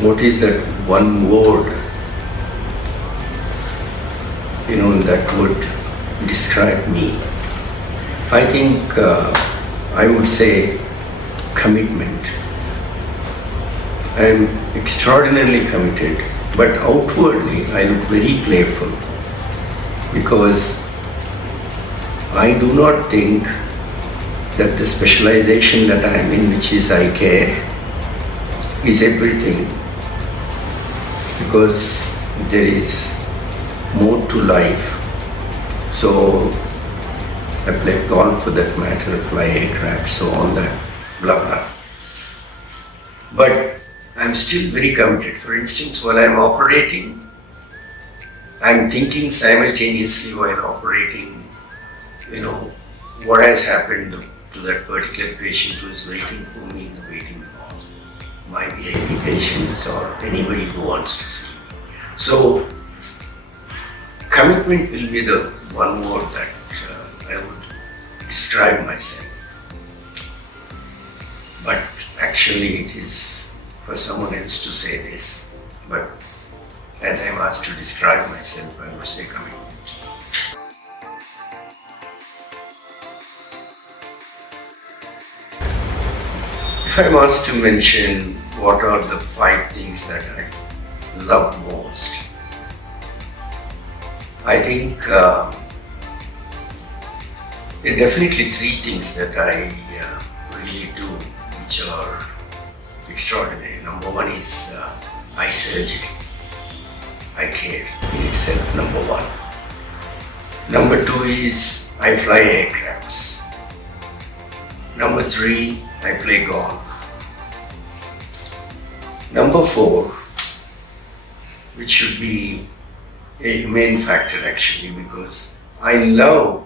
What is that one word, that would describe me? I think I would say commitment. I am extraordinarily committed, but outwardly I look very playful because I do not think that the specialization that I am in, which is eye care, is everything, because there is more to life. So I play golf for that matter, fly aircraft, so all that, blah blah. But I'm still very committed. For instance, while I'm operating, I'm thinking simultaneously while operating, what has happened to that particular patient who is waiting for me in the waiting hall, my VIP patients or anybody who wants to see me. So commitment will be the one word that I would describe myself. But actually it is for someone else to say this. But as I'm asked to describe myself, I would say commitment. If I'm asked to mention what are the 5 things that I love most, I think there are definitely 3 things that I really do which are extraordinary. Number 1 is eye surgery, eye care in itself, number 1. Number 2 is I fly aircrafts. Number 3, I play golf. Number 4, which should be a humane factor actually, because I love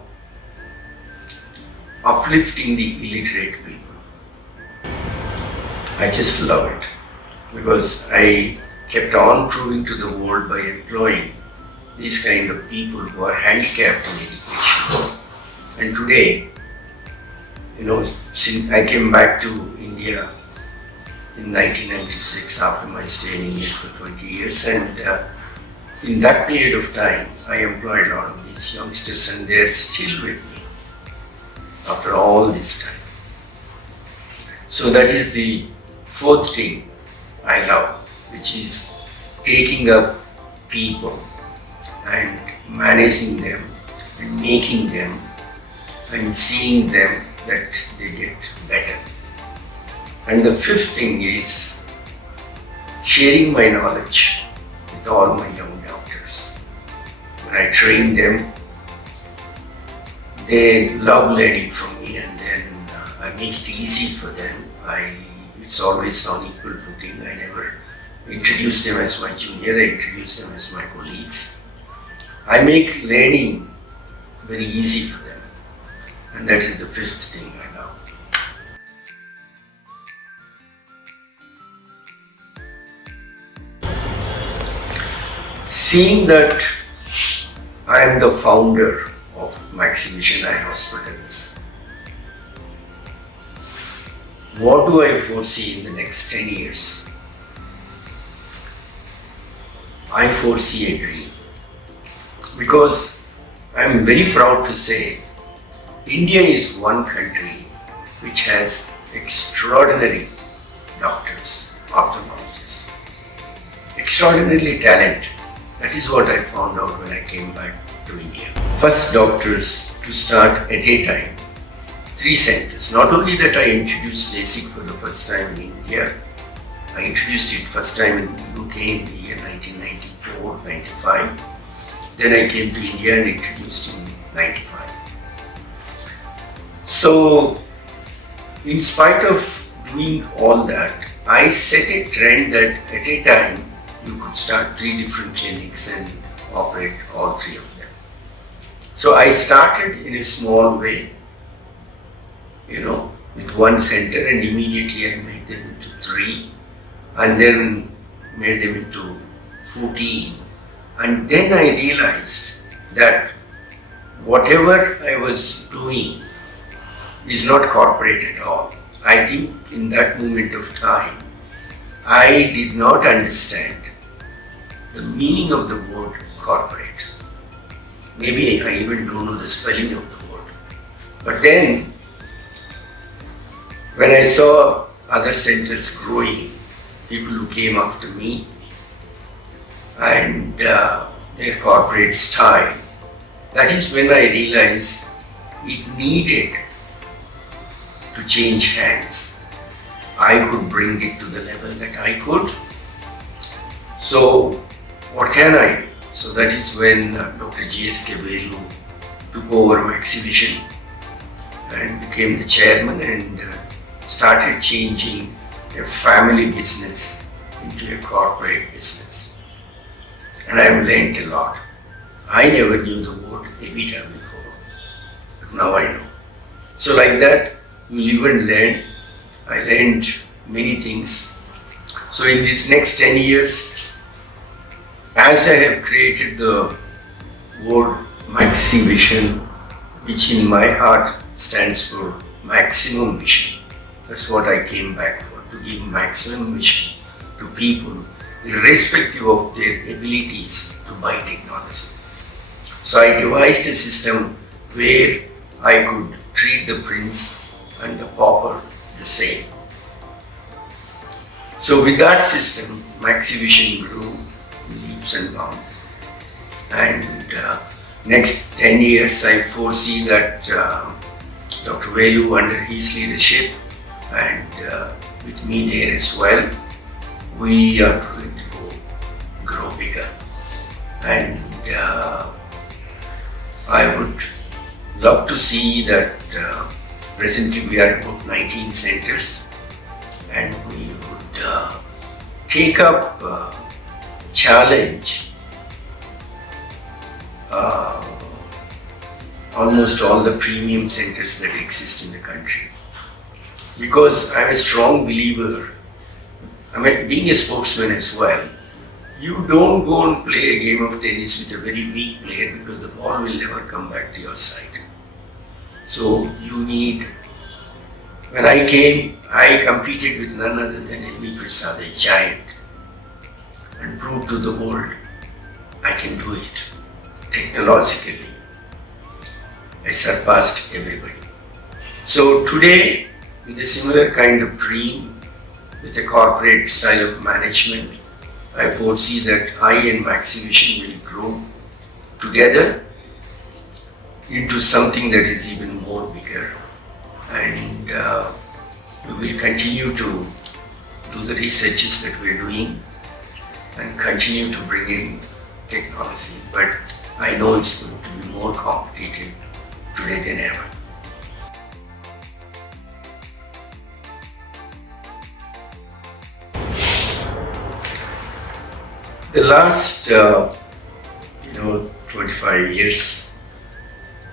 uplifting the illiterate people. I just love it because I kept on proving to the world by employing these kind of people who are handicapped in education. And today, since I came back to India in 1996 after my stay in India for 20 years, and in that period of time I employed a lot of these youngsters, and they're still with me after all this time. So that is the 4th thing I love, which is taking up people and managing them and making them and seeing them that they get better. And the 5th thing is sharing my knowledge with all my young doctors. When I train them, they love learning from me, and then I make it easy for them. It's always on equal footing. I never introduce them as my junior, I introduce them as my colleagues. I make learning very easy for them, and that is the 5th thing I love. Seeing that I am the founder of Maxivision Eye Hospitals, what do I foresee in the next 10 years? I foresee a dream, because I am very proud to say India is one country which has extraordinary doctors, ophthalmologists, extraordinarily talented. That is what I found out when I came back to India. First doctors to start at a time, 3 centers. Not only that I introduced LASIK for the first time in India, I introduced it first time in UK in the year 1994-95. Then I came to India and introduced in 95. So, in spite of doing all that, I set a trend that at a time you could start 3 different clinics and operate all 3 of them. So I started in a small way, with 1 center, and immediately I made them into 3, and then made them into 14. And then I realized that whatever I was doing is not corporate at all. I think in that moment of time, I did not understand the meaning of the word corporate. Maybe I even don't know the spelling of the word. But then, when I saw other centers growing, people who came after me, and their corporate style, that is when I realized it needed to change hands. I could bring it to the level that I could. So what can I do? So that is when Dr. G.S.K. Velu took over Maxivision and became the chairman and started changing a family business into a corporate business. And I have learned a lot. I never knew the word EBITDA before, but now I know. So like that, you live and learn. I learned many things. So in these next 10 years, as I have created the word Maxivision, which in my heart stands for maximum vision. That's what I came back for, to give maximum vision to people, irrespective of their abilities to buy technology. So I devised a system where I could treat the prince and the pauper the same. So with that system, Maxivision grew in leaps and bounds. And next 10 years, I foresee that Dr. Velu, under his leadership, and with me there as well, we are going to grow bigger. And I would love to see that presently we are about 19 centers, and we would take up challenge almost all the premium centers that exist in the country. Because I'm a strong believer, being a sportsman as well, you don't go and play a game of tennis with a very weak player because the ball will never come back to your side. So you need, when I came, I competed with none other than V. Prasad, a giant, and proved to the world I can do it. Technologically, I surpassed everybody. So today, with a similar kind of dream, with a corporate style of management, I foresee that I and Maxivision will grow together into something that is even more bigger. And we will continue to do the researches that we are doing and continue to bring in technology. But I know it's going to be more competitive today than ever. The last 25 years,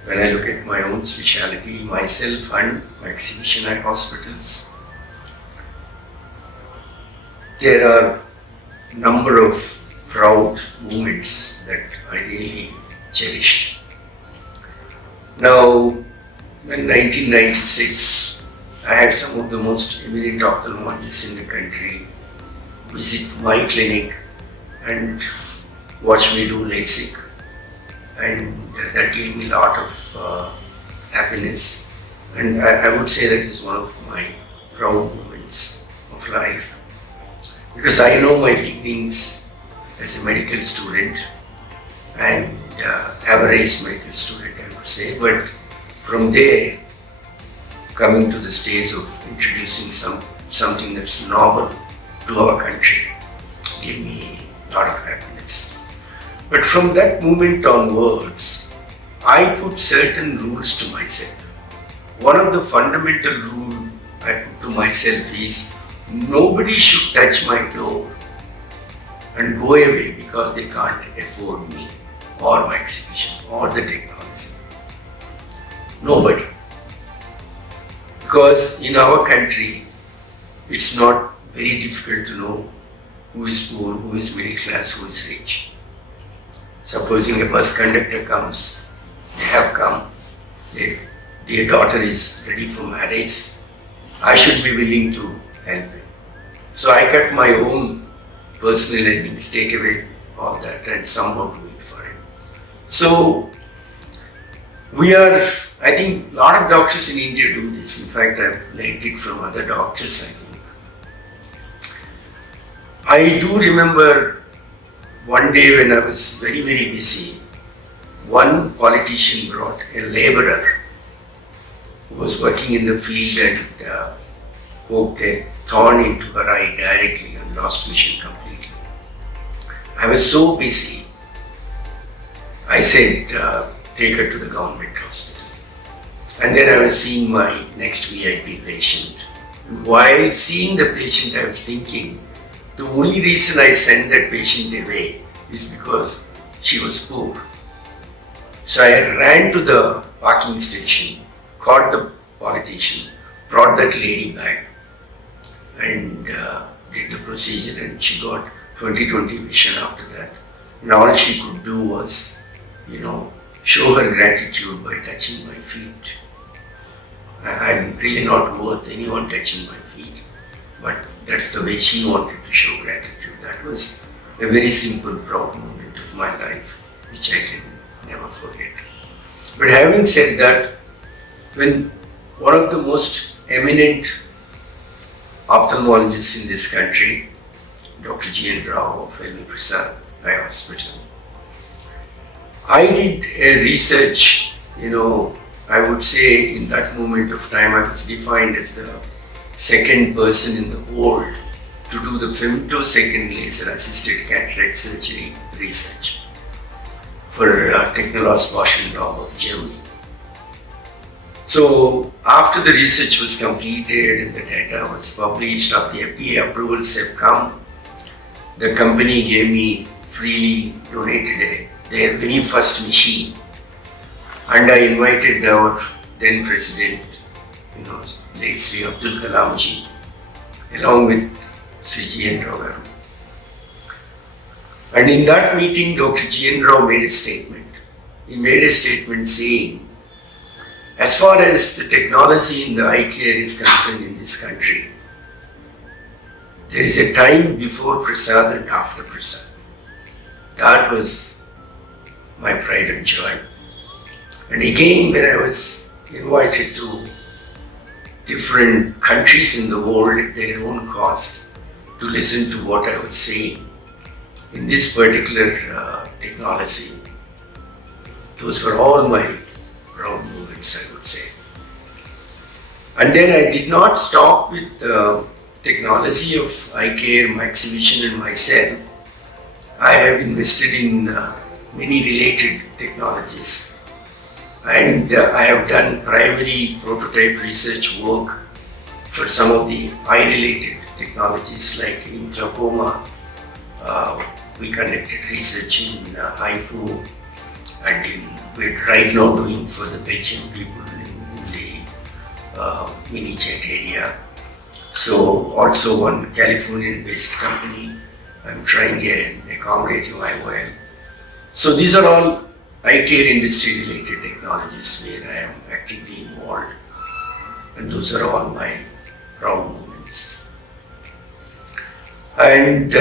when I look at my own specialty, myself and Maxivision Eye Hospitals, there are a number of proud moments that I really cherished. Now, in 1996, I had some of the most eminent ophthalmologists in the country visit my clinic and watch me do LASIK, and that gave me a lot of happiness, and I would say that is one of my proud moments of life, because I know my beginnings as a medical student and average medical student, I would say, but from there coming to the stage of introducing something that's novel to our country gave me a lot of happiness. But from that moment onwards, I put certain rules to myself. One of the fundamental rules I put to myself is nobody should touch my door and go away because they can't afford me or my exhibition or the technology. Nobody. Because in our country, it's not very difficult to know who is poor, who is middle class, who is rich. Supposing a bus conductor comes, they have come, their daughter is ready for marriage, I should be willing to help him. So I cut my own personal earnings, take away all that and somehow do it for him. So I think a lot of doctors in India do this. In fact, I've learned it from other doctors, I think. I do remember one day when I was very, very busy, one politician brought a laborer who was working in the field and poked a thorn into her eye directly and lost vision completely. I was so busy, I said, take her to the government hospital. And then I was seeing my next VIP patient. While seeing the patient, I was thinking, the only reason I sent that patient away is because she was poor. So I ran to the parking station, caught the politician, brought that lady back and did the procedure, and she got 20/20 vision after that. And all she could do was, show her gratitude by touching my feet. I'm really not worth anyone touching my feet, but that's the way she wanted to show gratitude. That was a very simple, proud moment of my life, which I can never forget. But having said that, when one of the most eminent ophthalmologists in this country, Dr. G.N. Rao of L.V. Prasad Eye Hospital, I did a research, I would say in that moment of time I was defined as the second person in the world to do the femtosecond laser assisted cataract surgery research for Technologie Bosch of Germany. So after the research was completed and the data was published, after the FDA approvals have come, the company gave me freely donated their very first machine, and I invited our then president, late Sri Abdul Kalam ji, along with Sri G.N. Rao. And in that meeting, Dr. G.N. Rao made a statement. He made a statement saying, as far as the technology in the eye care is concerned in this country, there is a time before Prasad and after Prasad. That was my pride and joy. And again, when I was invited to different countries in the world at their own cost to listen to what I was saying in this particular technology, those were all my proud moments, I would say. And then I did not stop with the technology of eye care, Maxivision and myself. I have invested in many related technologies, and I have done primary prototype research work for some of the eye-related technologies, like in glaucoma. We conducted research in HIFU, and we're right now doing for the Belgian people in the mini-jet area. So also one Californian-based company, I'm trying an accommodative IOL. So these are all eye care industry related technologies where I am actively involved, and those are all my proud moments. And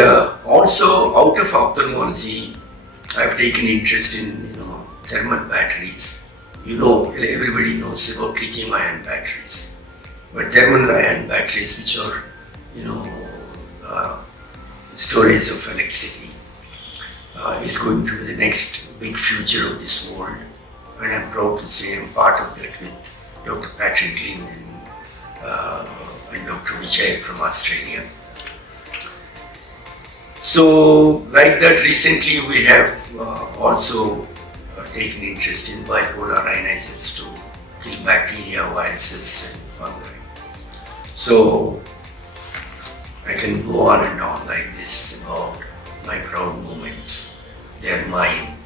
also out of ophthalmology, I've taken interest in thermal batteries. Everybody knows about lithium ion batteries, but thermal ion batteries, which are storage of electricity, is going to be the next big future of this world, and I'm proud to say I'm part of that with Dr. Patrick Lin and Dr. Vijay from Australia. So like that, recently we have also taken interest in bipolar ionizers to kill bacteria, viruses and fungi. So I can go on and on like this about my proud moments. They are mine,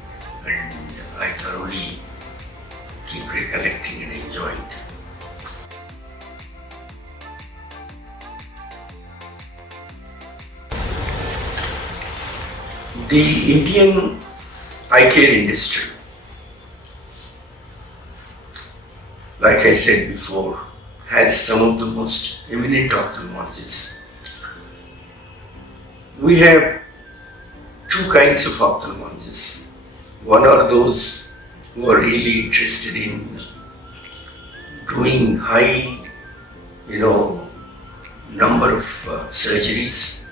and I thoroughly keep recollecting and enjoying them. The Indian eye care industry, like I said before, has some of the most eminent ophthalmologists. We have two kinds of ophthalmologists. One are those who are really interested in doing high, number of surgeries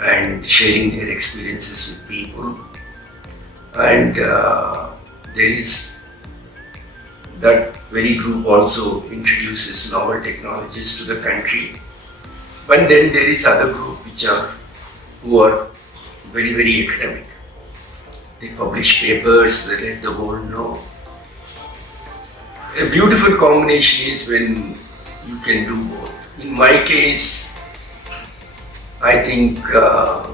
and sharing their experiences with people. And there is that very group also introduces novel technologies to the country. But then there is other group who are very, very academic. They publish papers, they let the world know. A beautiful combination is when you can do both. In my case, I think I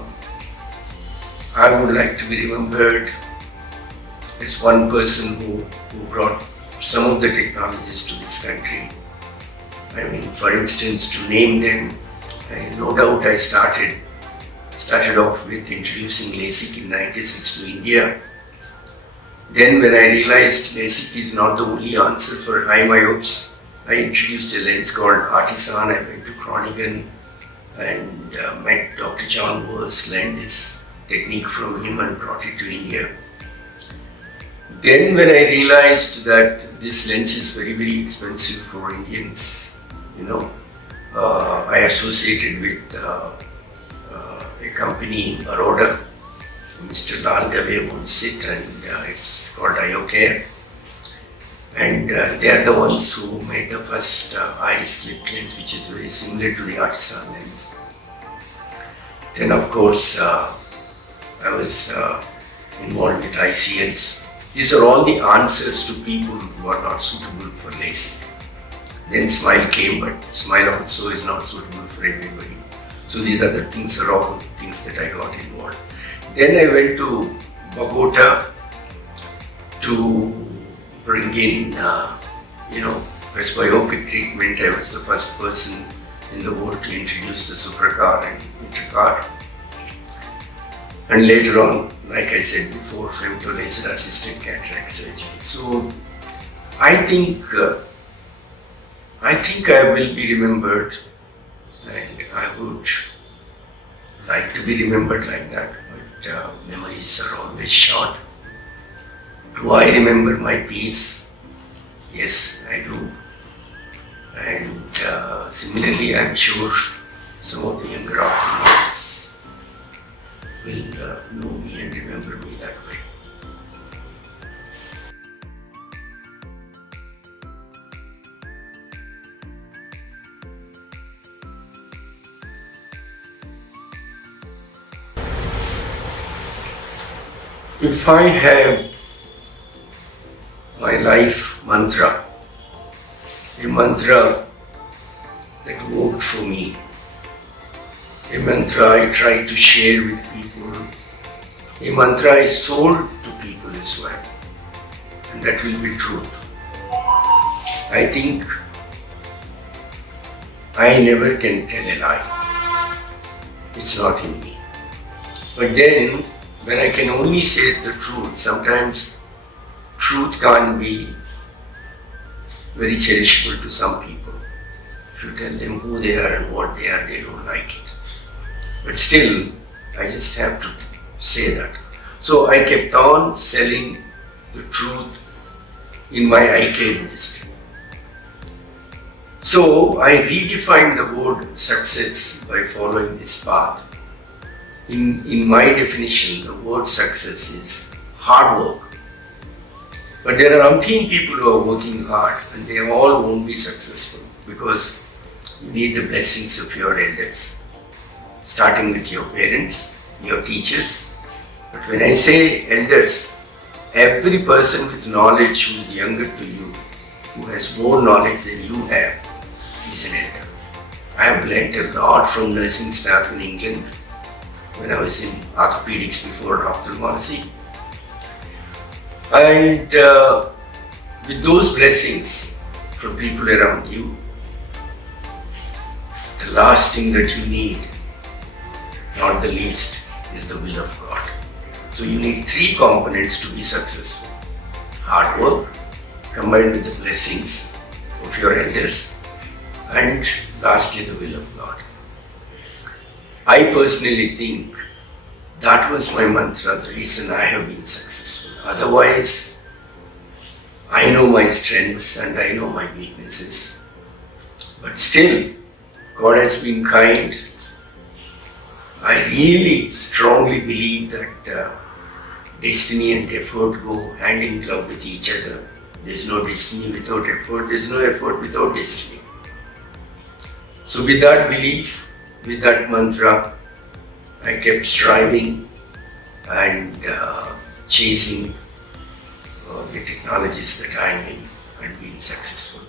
would like to be remembered as one person who brought some of the technologies to this country. I mean, for instance, to name them, no doubt I started off with introducing LASIK in 96 to India. Then when I realized LASIK is not the only answer for high myopes, I introduced a lens called Artisan. I went to Groningen and met Dr. John Wurst, learned this technique from him and brought it to India. Then when I realized that this lens is very, very expensive for Indians, I associated with a company in Baroda. Mr. Lal Dave owns it, and it's called IOCare. And they are the ones who made the first iris clip lens, which is very similar to the Artisan lens. Then, of course, I was involved with ICLs. These are all the answers to people who are not suitable for LASIK. Then Smile came, but Smile also is not suitable for everybody. So these are the things, are all things that I got involved. Then I went to Bogota to bring in, presbyopic treatment. I was the first person in the world to introduce the supracar and intercar. And later on, like I said before, femtolaser assisted cataract surgery. So I think I will be remembered, and I would like to be remembered like that. But memories are always short. Do I remember my peace? Yes, I do. And similarly, I'm sure some of the younger optimists will know me and remember me that way. If I have my life mantra, a mantra that worked for me, a mantra I tried to share with people, a mantra I sold to people as well, and that will be truth. I think I never can tell a lie. It's not in me. But then, when I can only say the truth, sometimes truth can't be very cherishable to some people. If you tell them who they are and what they are, they don't like it. But still, I just have to say that. So I kept on selling the truth in my eye care industry. So I redefined the word success by following this path. In my definition, the word success is hard work. But there are umpteen people who are working hard, and they all won't be successful because you need the blessings of your elders, starting with your parents, your teachers. But when I say elders, every person with knowledge who is younger to you, who has more knowledge than you have, is an elder. I have learnt a lot from nursing staff in England when I was in orthopedics before ophthalmology. And with those blessings from people around you, the last thing that you need, not the least, is the will of God. So you need three components to be successful. Hard work, combined with the blessings of your elders, and lastly the will of God. I personally think that was my mantra, the reason I have been successful. Otherwise, I know my strengths and I know my weaknesses. But still, God has been kind. I really strongly believe that destiny and effort go hand in glove with each other. There's no destiny without effort, there's no effort without destiny. So with that belief, with that mantra, I kept striving and chasing the technologies that I'm in and being successful.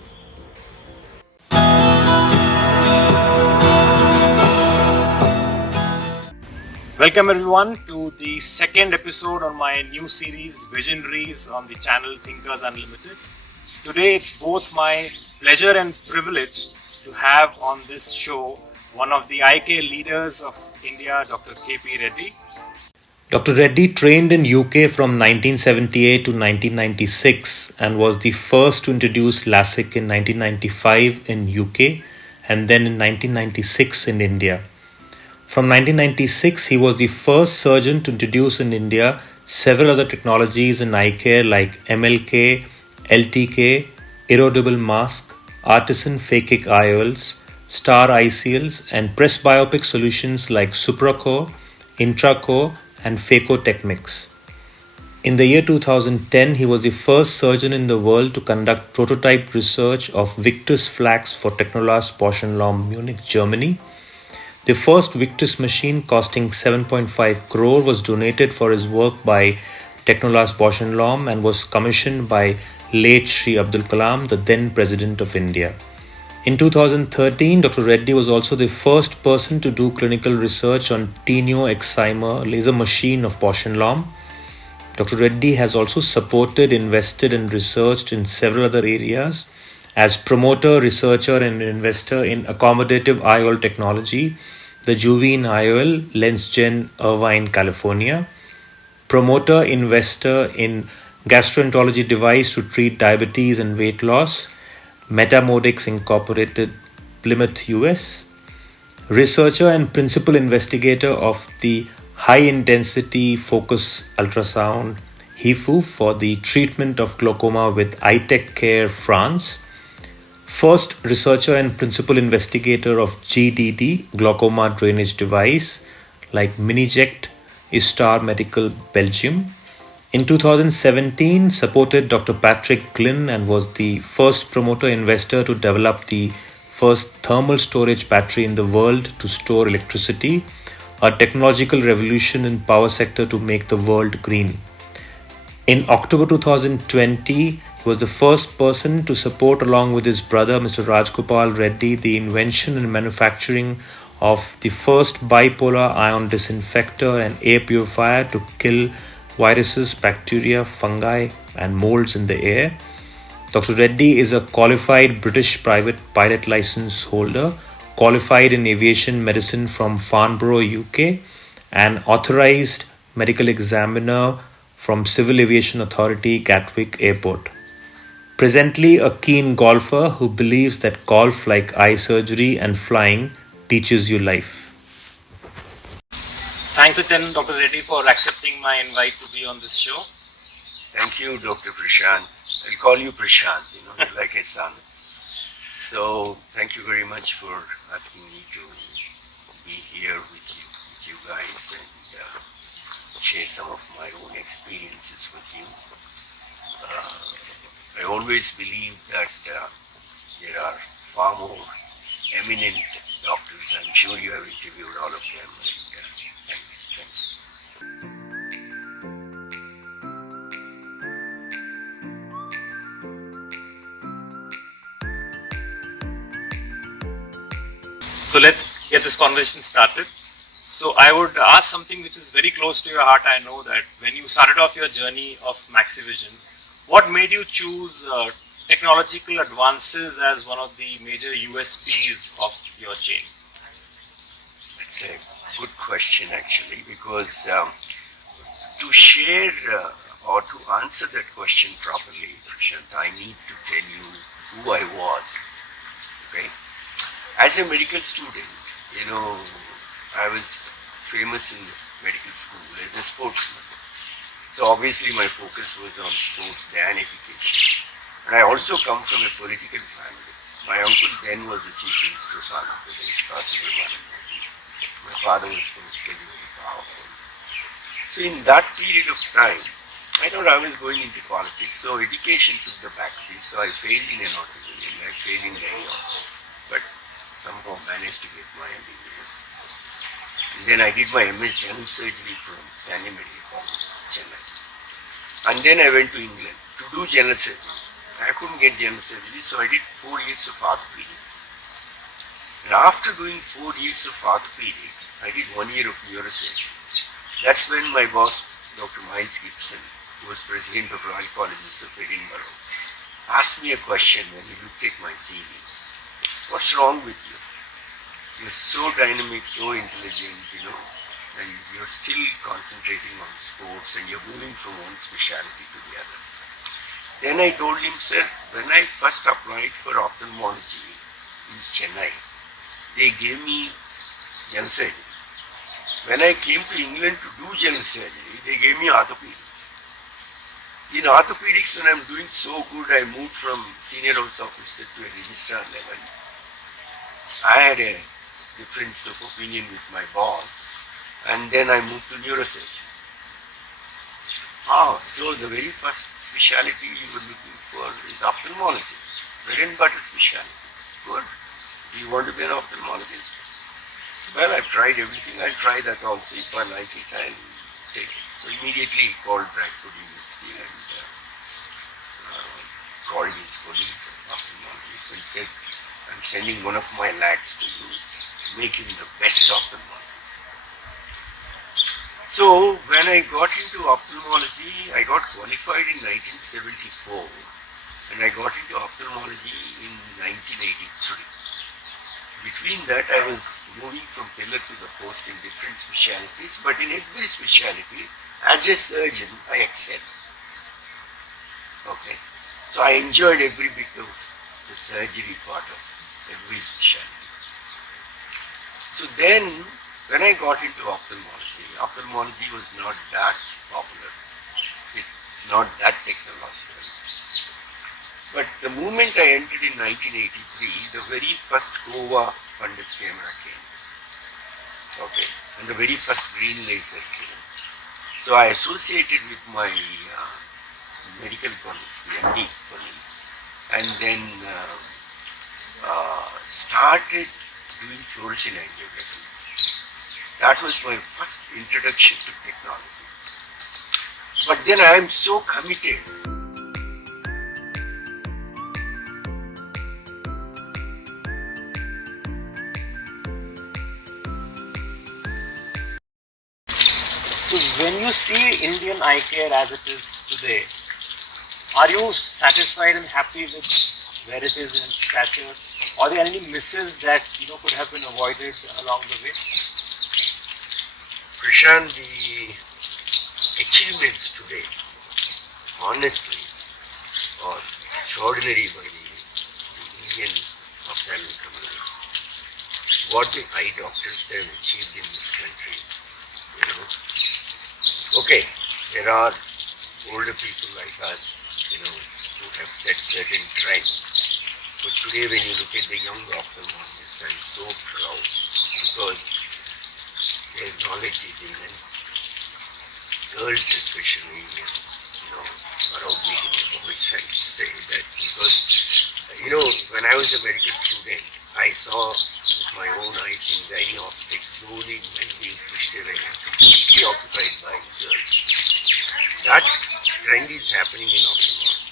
Welcome everyone to the second episode on my new series VISIONaries on the channel Thinkers Unlimited. Today it's both my pleasure and privilege to have on this show one of the IK leaders of India, Dr. KP Reddy. Dr. Reddy trained in UK from 1978 to 1996 and was the first to introduce LASIK in 1995 in UK and then in 1996 in India. From 1996, he was the first surgeon to introduce in India several other technologies in eye care like MLK, LTK, erodible mask, artisan phakic IOLs, star ICLs, and presbyopic solutions like Supraco, Intraco, and Phaco Technics. In the year 2010, he was the first surgeon in the world to conduct prototype research of Victus flax for Technolas Bosch and Lomb, Munich, Germany. The first Victus machine costing 7.5 crore was donated for his work by Technolas Bosch and Lomb and was commissioned by late Sri Abdul Kalam, the then President of India. In 2013, Dr. Reddy was also the first person to do clinical research on Teneo Excimer laser machine of Bosch and Lomb. Dr. Reddy has also supported, invested and researched in several other areas as promoter, researcher and investor in accommodative IOL technology, the Juveen IOL, LensGen, Irvine, California. Promoter, investor in gastroenterology device to treat diabetes and weight loss, Metamodics Incorporated, Plymouth, US. Researcher and principal investigator of the high intensity focus ultrasound, HIFU, for the treatment of glaucoma with iTech Care, France. First researcher and principal investigator of GDD, glaucoma drainage device like Miniject, Istar Medical, Belgium. In 2017, supported Dr. Patrick Glynn and was the first promoter investor to develop the first thermal storage battery in the world to store electricity, a technological revolution in power sector to make the world green. In October 2020, he was the first person to support, along with his brother Mr. Rajgopal Reddy, the invention and manufacturing of the first bipolar ion disinfector and air purifier to kill viruses, bacteria, fungi, and molds in the air. Dr. Reddy is a qualified British private pilot license holder, qualified in aviation medicine from Farnborough, UK, and authorized medical examiner from Civil Aviation Authority, Gatwick Airport. Presently a keen golfer who believes that golf, like eye surgery and flying, teaches you life. Thanks again, Dr. Reddy, for accepting my invite to be on this show. Thank you, Dr. Prashant. I'll call you Prashant, you're like a son. So thank you very much for asking me to be here with you guys and share some of my own experiences with you. I always believe that there are far more eminent doctors. I'm sure you have interviewed all of them. And, thanks. So let's get this conversation started. So I would ask something which is very close to your heart. I know that when you started off your journey of Maxivision, what made you choose technological advances as one of the major USPs of your chain? That's a good question actually, because to share or to answer that question properly, Prashant, I need to tell you who I was. Okay, as a medical student, I was famous in this medical school as a sportsman. So obviously my focus was on sports than education. And I also come from a political family. My uncle then was the chief minister of Andhra Pradesh, Kasu Prasad Reddy. My father was politically very powerful. So in that period of time, I thought I was going into politics, so education took the backseat. So I failed in an automobile, I failed in diagnostics, but somehow managed to get my MBBS. And then I did my MS General Surgery from Stanley Medical College, Chennai. And then I went to England to do general surgery. I couldn't get general surgery, so I did 4 years of orthopedics. And after doing 4 years of orthopedics, I did 1 year of neurosurgery. That's when my boss, Dr. Miles Gibson, who was president of Royal Colleges of Edinburgh, asked me a question when he looked at my CV. What's wrong with you? You're so dynamic, so intelligent, and you're still concentrating on sports and you're moving from one specialty to the other. Then I told him, sir, when I first applied for ophthalmology in Chennai, they gave me general surgery. When I came to England to do general surgery, they gave me orthopedics. In orthopedics, when I'm doing so good, I moved from senior house officer to a registrar level. I had a difference of opinion with my boss, and then I moved to neurosurgery. So the very first specialty you were looking for is ophthalmology, bread and butter specialty. Good. Do you want to be an ophthalmologist? Well, I've tried everything. I'll try that also. If I like it, I'll take it. So immediately he called Bradford University and called his colleague, ophthalmologist, and said, I'm sending one of my lads to you, make him the best ophthalmologist. So when I got into ophthalmology, I got qualified in 1974 and I got into ophthalmology in 1983. Between that, I was moving from pillar to the post in different specialties, but in every specialty, as a surgeon, I excelled. Okay, so I enjoyed every bit of the surgery part of every specialty. So then, when I got into ophthalmology was not that popular. It's not that technological. But the moment I entered in 1983, the very first Cova fundus camera came. Okay, and the very first green laser came. So I associated with my medical colleagues, the MD colleagues, and then started doing fluorescent angiography. That was my first introduction to technology. But then I am so committed. So when you see Indian eye care as it is today, are you satisfied and happy with where it is in stature? Are there any misses that could have been avoided along the way? Prashant, the achievements today, honestly, are extraordinary by the Indian ophthalmic community. What the eye doctors have achieved in this country, Okay, there are older people like us, who have set certain trends. But today when you look at the young ophthalmologists, I'm so proud because their knowledge is immense. Girls especially, are outbeating the boys, I to say that because, when I was a medical student, I saw with my own eyes in gynae optics slowly men being pushed away and completely occupied by girls. That trend is happening in ophthalmology.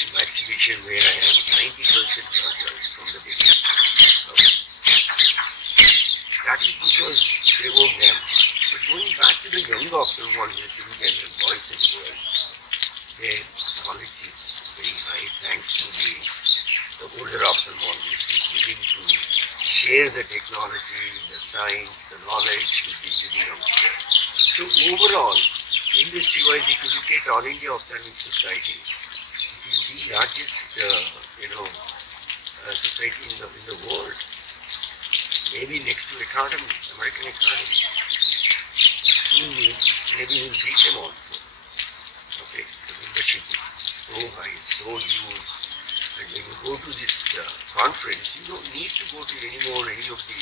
In Maxivision, where I have 90% girls from the beginning. That is because they work them. But going back to the young ophthalmologists in general, boys and girls, their knowledge is very high thanks to the older ophthalmologist who is willing to share the technology, the science, the knowledge with the youngster. So overall, industry-wise, if you look at All India Ophthalmic Society, it is the largest, society in the world. maybe next to Academy, American Academy. Soon maybe we'll beat them also. Okay, the membership is so high, so huge. And when you go to this conference, you don't need to go to any of the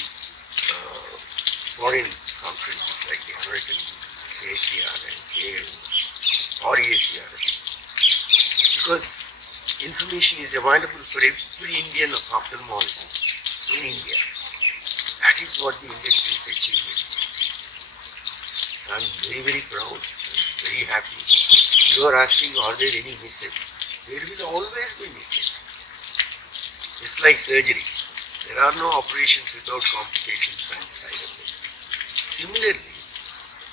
foreign conferences like the American ACR and AO or ACR, because information is available for every Indian ophthalmologist in India. That is what the industry is achieving. I'm very, very proud, I'm very happy. You are asking, are there any misses? There will always be misses. It's like surgery. There are no operations without complications and side effects. Similarly,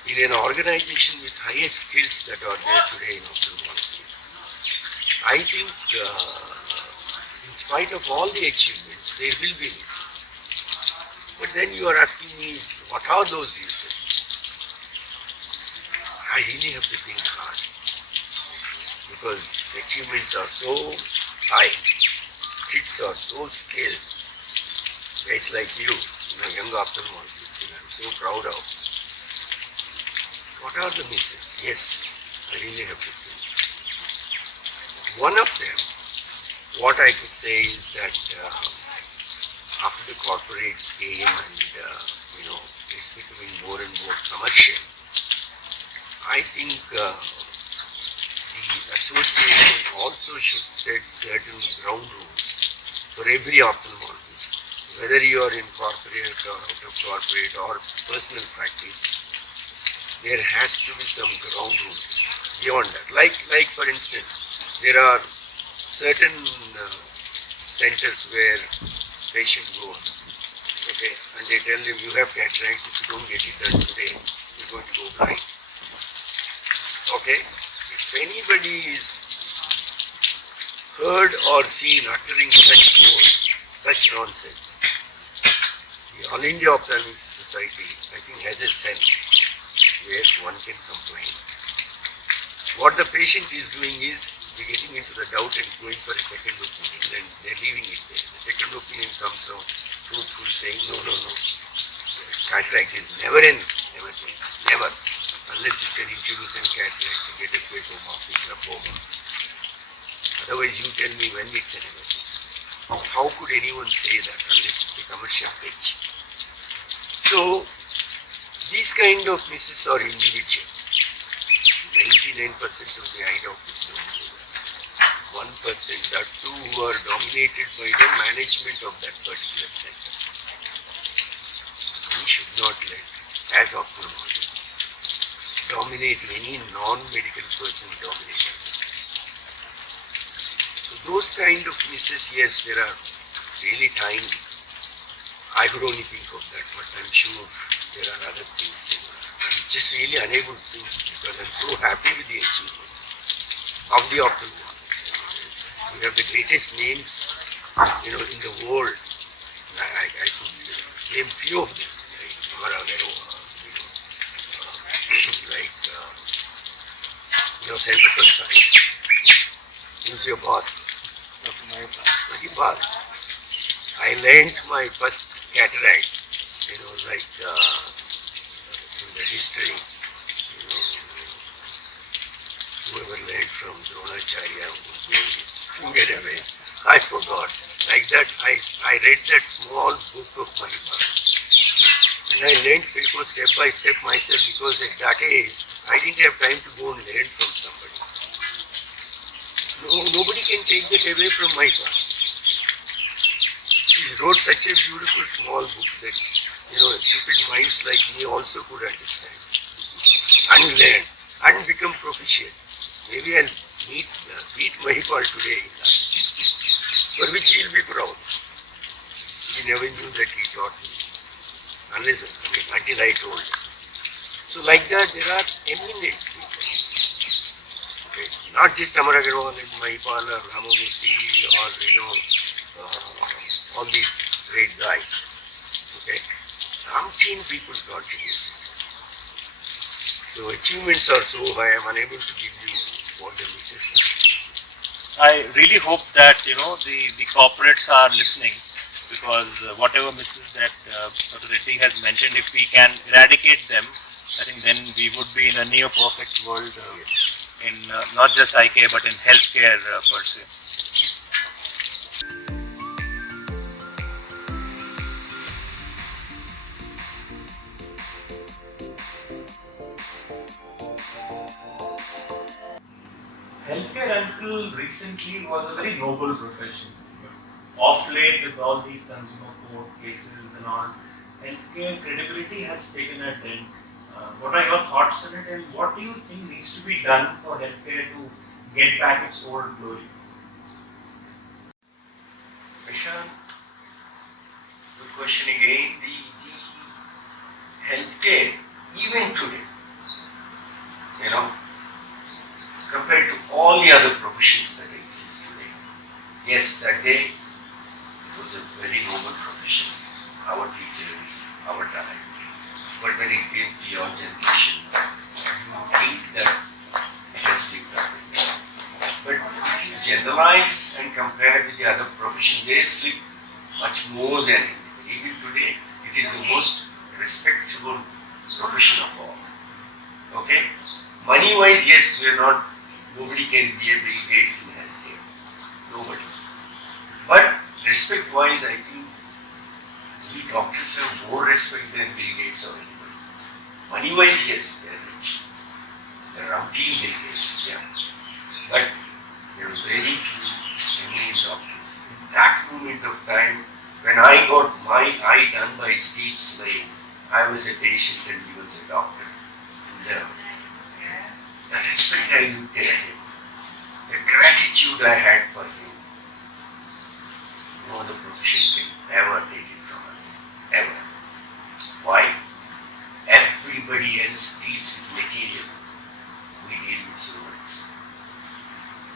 in an organization with highest skills that are there today in ophthalmology, I think in spite of all the achievements, there will be misses. But then you are asking me, what are those misses? I really have to think hard, because achievements are so high, kids are so skilled, guys like you, young ophthalmologists, I'm so proud of. What are the misses? Yes, I really have to think. One of them, what I could say is that after the corporates came and it's becoming more and more commercial, I think the association also should set certain ground rules for every ophthalmologist, whether you are in corporate or out of corporate or personal practice. There has to be some ground rules beyond that. Like for instance, there are certain centers where patient goes, okay, and they tell them you have cataracts, if you don't get it done today, you're going to go blind. Okay, if anybody is heard or seen uttering such words, such nonsense, the All India Ophthalmic Society, I think, has a cell where one can complain. What the patient is doing is they're getting into the doubt and going for a second opinion, and they're leaving it there. The second opinion comes out truthful, saying no, cataract is never an emergency, never. Unless it's an introducing cataract to get a phakomorphic glaucoma. Otherwise, you tell me when it's an emergency. How could anyone say that unless it's a commercial pitch? So, these kind of misses are individual. 99% of the eye doctors don't do that. 1% are two who are dominated by the management of that particular center. We should not let, as ophthalmologists, dominate any non-medical person dominate us. So those kind of misses, yes, there are really tiny. I could only think of that, but I'm sure there are other things. I'm just really unable to think because I'm so happy with the achievements of the ophthalmologists. We have the greatest names, in the world. I could name few of them, like Center Prashant. Who's your boss? Very boss. I learned my first cataract, in the history, whoever learned from Dronacharya who gave his finger away. I forgot. Like that, I read that small book of Mahipal. And I learned paper step by step myself, because at that age, I didn't have time to go and learn from somebody. Nobody can take that away from my father. He wrote such a beautiful small book that, stupid minds like me also could understand and learn and become proficient. Maybe I'll beat Mahipal today in that, for which he'll be proud. He never knew that he taught me, until I told him. So like that, there are eminent people. Okay. Not just Amar Agarwal and Mahipal or Ramamurthy or all these great guys. Okay. 19 people contribute. So achievements are so high, I'm unable to give you what the misses are. I really hope that the corporates are listening, because whatever misses that Dr. Reddy has mentioned, if we can eradicate them, I think then we would be in a near perfect world in not just eye care but in healthcare per se. Healthcare until recently was a very noble profession. Of late, with all the consumer court cases and all, healthcare credibility has taken a dent. What are your thoughts on it, and what do you think needs to be done for healthcare to get back its old glory? Prashant, good question again. The healthcare, even today, you know, compared to all the other professions that exist today, yes, that day it was a very noble profession, our teachers, our time. But when it came to your generation, you think that it has slipped up. But if you generalize and compare with the other profession, they slip much more than it. Even today, it is the most respectable profession of all. Okay? Money wise, yes, we are not, nobody can be a Bill Gates in healthcare. Nobody. But respect wise, I think we doctors have more respect than Bill Gates or anybody. Money wise, yes, they are rich. They are umpteen Bill Gates, yeah. But there are very few genuine doctors. In that moment of time, when I got my eye done by Steve Slade, I was a patient and he was a doctor. And the respect I looked at him, the gratitude I had for him, no other profession can ever take it from us. Ever. Why? Everybody else deals with material. We deal with humans.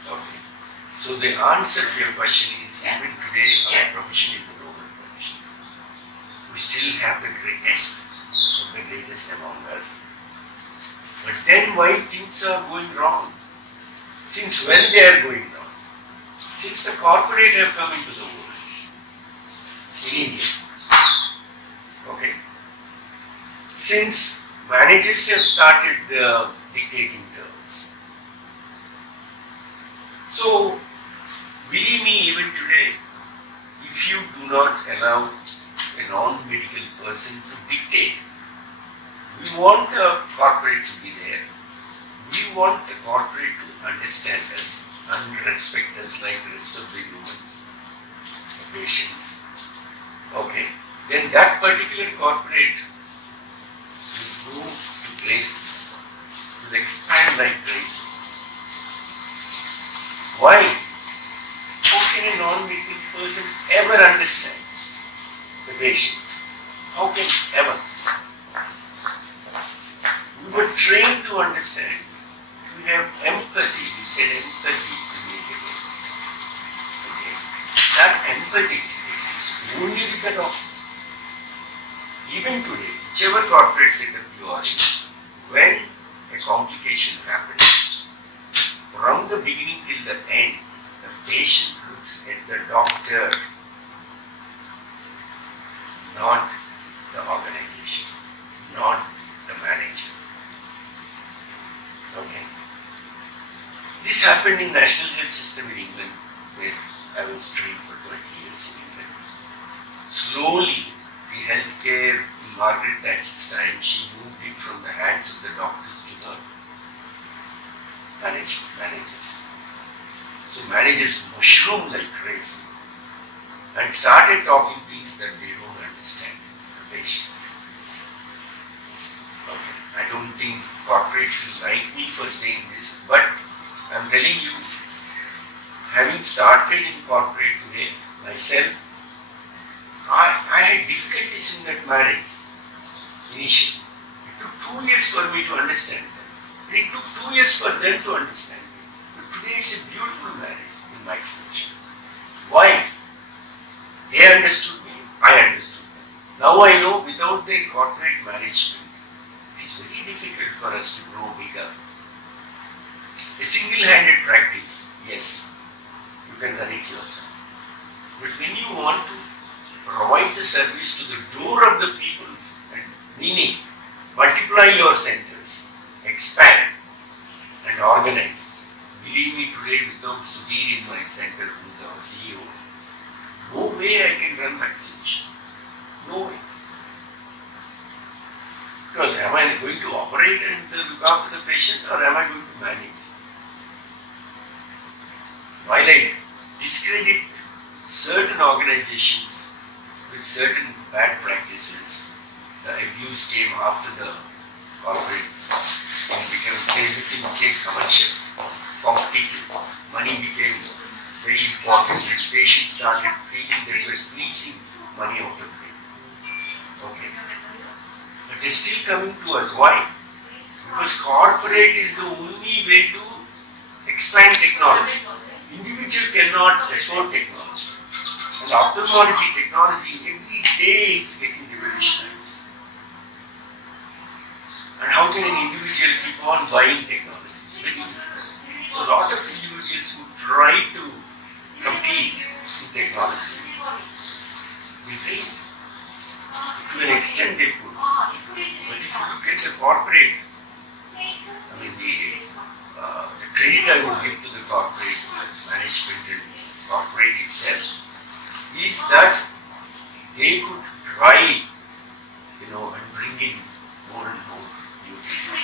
Okay. So the answer to your question is, even today our profession is a noble profession. We still have the greatest of the greatest among us. But then why things are going wrong? Since when they are going wrong? Since the corporate have come into the world in India. Okay. Since managers have started dictating terms. So, believe me, even today, if you do not allow a non-medical person to dictate, we want the corporate to be there. We want the corporate to understand us and respect us like the rest of the humans, the patients. Okay. Then that particular corporate will go to places, will expand like crazy. Why? How can a non-medical person ever understand the patient? How can ever? We were trained to understand. We have empathy. You said empathy to make it. Okay. That empathy exists only with the doctor. Even today, whichever corporate setup you are in, when a complication happens, from the beginning till the end, the patient looks at the doctor, not the organization, not the manager. Okay. This happened in National Health System in England, where I was trained for 20 years in England. Slowly, the healthcare in Margaret Thatcher's time, she moved it from the hands of the doctors to the managers. So managers mushroomed like crazy and started talking things that they don't understand, the patient. Okay. I don't think corporate will like me for saying this, but I'm telling you, having started in corporate today, myself, I had difficulties in that marriage initially. It took 2 years for me to understand them. And it took 2 years for them to understand me. But today it's a beautiful marriage in Maxivision. Why? They understood me, I understood them. Now I know without their corporate management, it is very difficult for us to grow bigger. A single-handed practice, yes, you can run it yourself. But when you want to provide the service to the door of the people, meaning multiply your centers, expand and organize. Believe me, today without Sudhir in my center, who is our CEO, no way I can run Maxivision. No way. Because am I going to operate and look after the patient, or am I going to manage? While I discredit certain organizations with certain bad practices, the abuse came after the corporate and everything became commercial, competitive. Money became very important. Education started feeling that it was fleecing money out of it. Okay. But they're still coming to us. Why? Because corporate is the only way to expand technology. Individual cannot afford technology. And ophthalmology technology, every day it's getting revolutionized. And how can an individual keep on buying technology? It's very difficult. So a lot of individuals who try to compete in technology, they fail. To an extent they could. But if you look at the corporate, I mean the credit I would give to the corporate management and corporate itself is that they could try, and bring in more and more new people.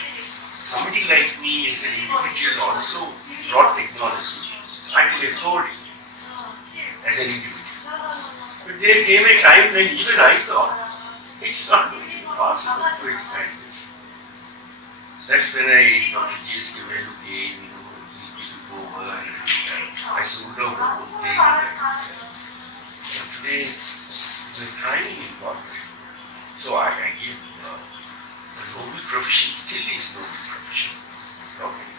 Somebody like me as an individual also brought technology. I could afford it as an individual. But there came a time when even I thought it's not going to be possible to expand this. That's when Dr. GSK came, he took over, and I sold out the whole thing. But today, we're thriving in corporate. So I give the noble profession still is noble profession. Okay.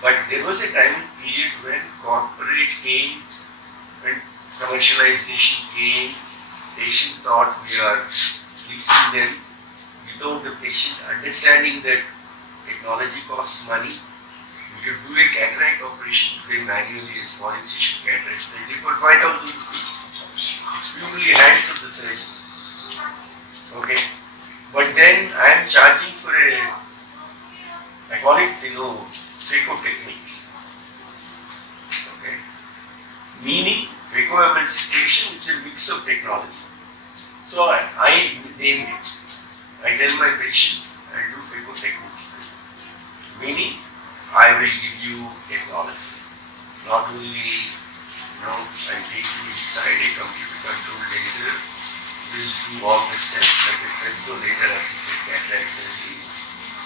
But there was a time period when corporate came, when commercialization came, patient thought we are fleecing them without the patient understanding that technology costs money. We could do a cataract operation today manually, a small incision cataract surgery for 5,000 rupees. It's purely hands of the surgeon. Okay. But then I am charging for I call it, phaco techniques. Okay. Meaning, phacoemulsification, which is a mix of technology. So I name it. I tell my patients, I do phaco techniques. Meaning, I will give you technology. Not only, I take you inside a computer controlled laser, will do all the steps like a femto laser assisted cataract surgery.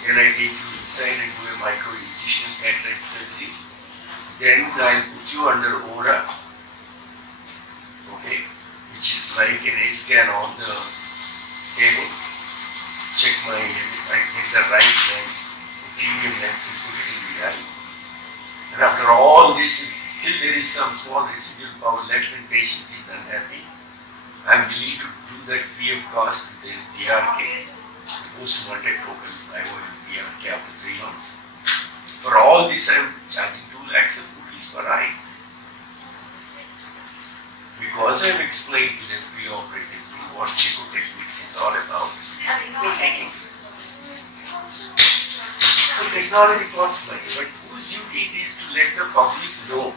Then I take you inside and do a micro incision cataract surgery. Then I'll put you under aura, okay, which is like an A scan on the table. Check I get the right lens, the premium lens, and put it in the eye. And after all this, still there is some small residual power left and patient is unhappy. I am willing to do that free of cost with the DRK, the post multifocal IOM DRK after 3 months. For all this, I am charging 2 lakhs of rupees per eye. Because I have explained to them pre-operatively what phaco techniques is all about, they're taking it. So technology costs money, but whose duty it is to let the public know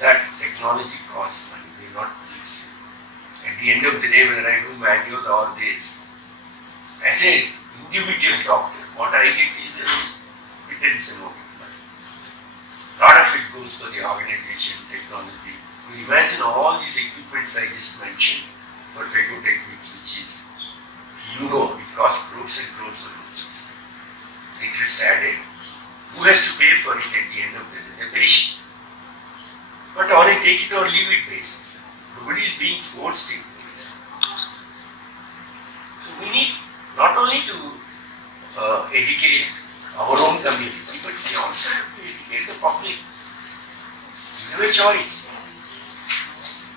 that technology costs money, they not police. At the end of the day, whether I do manual or this, as an individual doctor, what I get is a pittance amount of money. A lot of it goes for the organization, technology. You imagine all these equipments I just mentioned for phaco techniques, which is, it costs crores and crores of rupees. Interest added. Who has to pay for it at the end of the day? The patient. But on a take it or leave it basis. Nobody is being forced into it. So we need not only to educate our own community, but we also have to educate the public. We have a choice.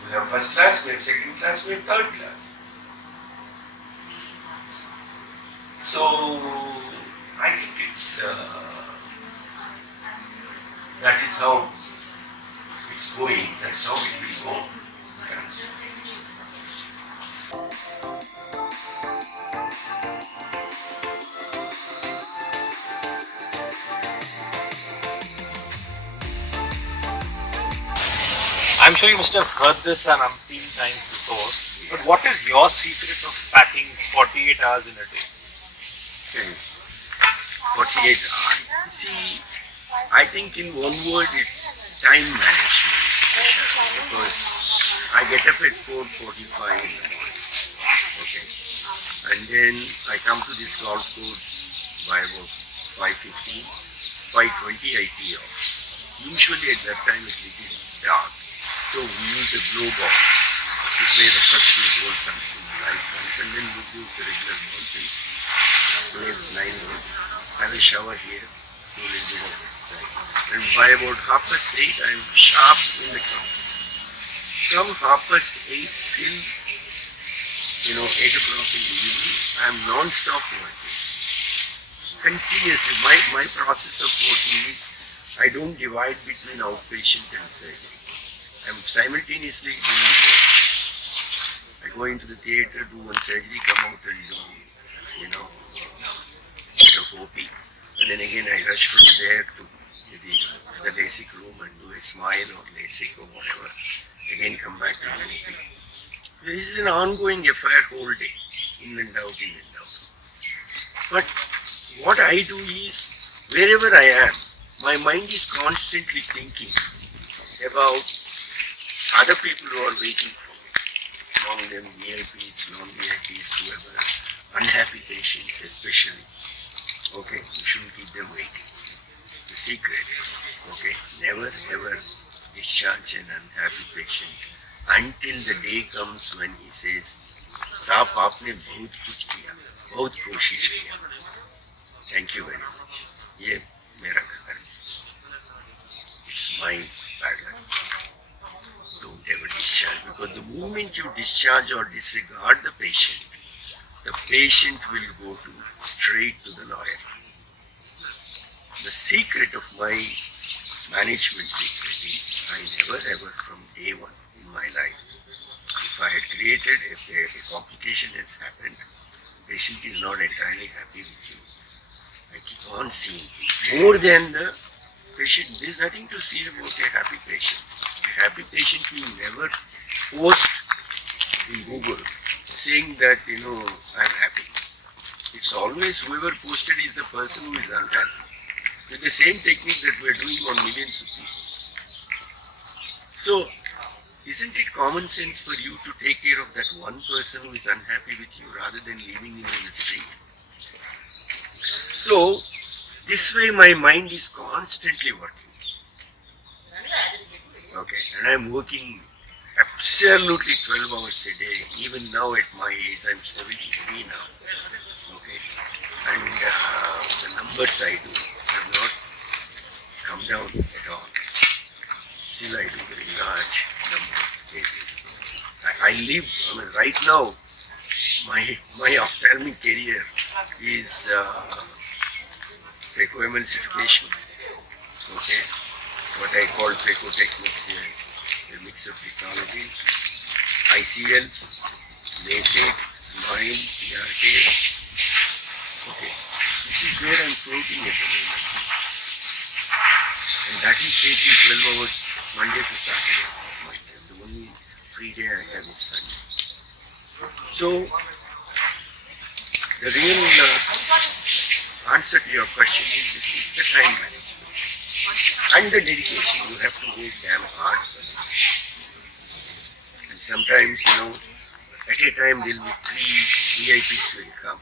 We have first class, we have second class, we have third class. So I think it's that is how it's going. That's how it will go. I'm sure you must have heard this an umpteen times before, but what is your secret of packing 48 hours in a day? Okay. 48 hours. See, I think in one word it's time management. Because I get up at 4:45 in the morning. Okay. And then I come to this golf course by about 5:15. 5:20 I tee off. Usually at that time it is dark. So we use the glow balls to play the first few balls until the light comes, and then we use the regular balls and play the 9 balls. Have a shower here, do a little bit of exercise. And by about 8:30 I am sharp in the club. From 8:30 till 8 o'clock in the evening, I am non-stop working. Continuously. My process of working is I don't divide between outpatient and surgery. I'm simultaneously doing both. I go into the theatre, do one surgery, come out and do, bit of OP. And then again I rush from there to the LASIK room and do a smile or LASIK or whatever. Again come back to the OP. This is an ongoing affair whole day, in and out, in and out. But what I do is, wherever I am, my mind is constantly thinking about other people who are waiting for me. Among them VIPs, non-VIPs, whoever, unhappy patients especially. Okay, you shouldn't keep them waiting. The secret, okay, never ever discharge an unhappy patient until the day comes when he says, "Saab, aapne bahut kuch kiya, bahut koshish kiya. Thank you very much. Ye mera karma. It's my bad luck." Don't ever discharge, because the moment you discharge or disregard the patient will go straight to the lawyer. The secret of my management secret is I never ever from day one in my life, if I had created, if a complication has happened, the patient is not entirely happy with you, I keep on seeing him. More than the patient, there's nothing to see about a happy patient. A happy patient will never post in Google saying that, I'm happy. It's always whoever posted is the person who is unhappy. With the same technique that we're doing on millions of people. So, isn't it common sense for you to take care of that one person who is unhappy with you rather than leaving him in the street? So, this way my mind is constantly working. Okay, and I'm working absolutely 12 hours a day. Even now at my age, I'm 73 now. Okay, and the numbers I do have not come down at all. Still I do very large number of cases. I live, right now, my ophthalmic career is phacoemulsification. Okay, what I call phacotechnics here, a mix of technologies, ICLs, LASIK, SMILE, PRK. Okay, this is where I'm floating at the moment. And that is taking 12 hours Monday to Saturday. The only free day I have is Sunday. So, the real answer to your question is this is the time management and the dedication. You have to work damn hard for this. And sometimes, at a time there will be 3 VIPs will come.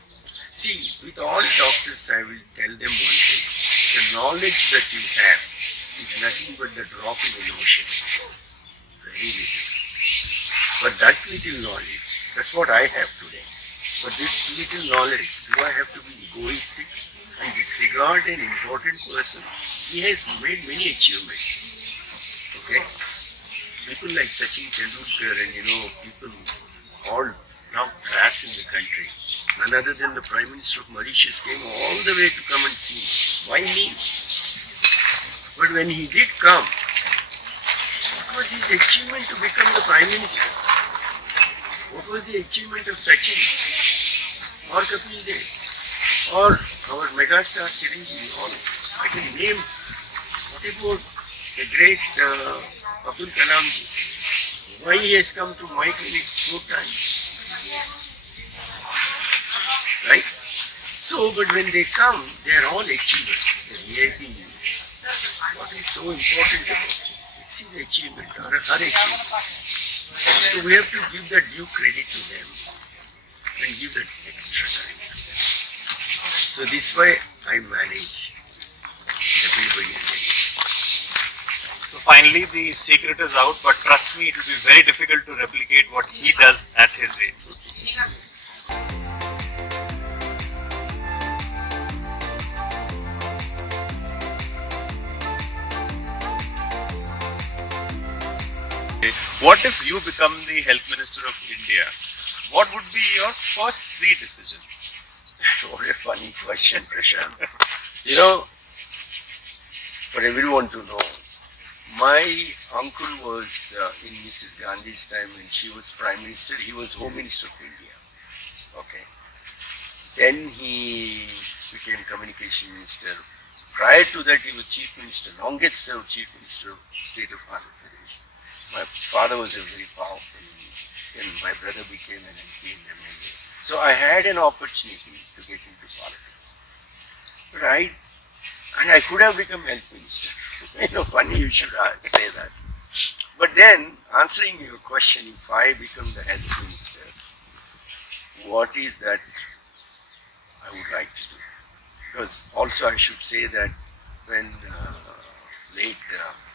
See, with all doctors I will tell them one thing. The knowledge that you have is nothing but the drop in the ocean. Very little. But that little knowledge, that's what I have today. But this little knowledge, do I have to be egoistic and disregard an important person? He has made many achievements. Okay? People like Sachin Tendulkar and people all top class in the country. None other than the Prime Minister of Mauritius came all the way to come and see me. Why me? But when he did come, what was his achievement to become the Prime Minister? What was the achievement of Sachin or Kapil Dev or our megastar Chiranjeevi? I can name, what about the great Abdul Kalam ji? Why he has come to my clinic 4 times? Right? So, but when they come, they are all achievers. The VIP. What is so important about it? It's his achievement or her achievement. So we have to give that due credit to them and give that extra time. So this way I manage everybody. So finally the secret is out, but trust me, it will be very difficult to replicate what he does at his age. What if you become the Health Minister of India? What would be your first 3 decisions? What a funny question, Prashant. You know, for everyone to know, my uncle was in Mrs. Gandhi's time when she was Prime Minister. He was Home Minister of India. Okay. Then he became Communication Minister. Prior to that, he was Chief Minister, longest served Chief Minister of State of Andhra Pradesh. My father was a very powerful, and my brother became an MP and MLA. So I had an opportunity to get into politics. But I could have become Health Minister. Funny you should say that. But then, answering your question, if I become the Health Minister, what is that I would like to do? Because also I should say that when late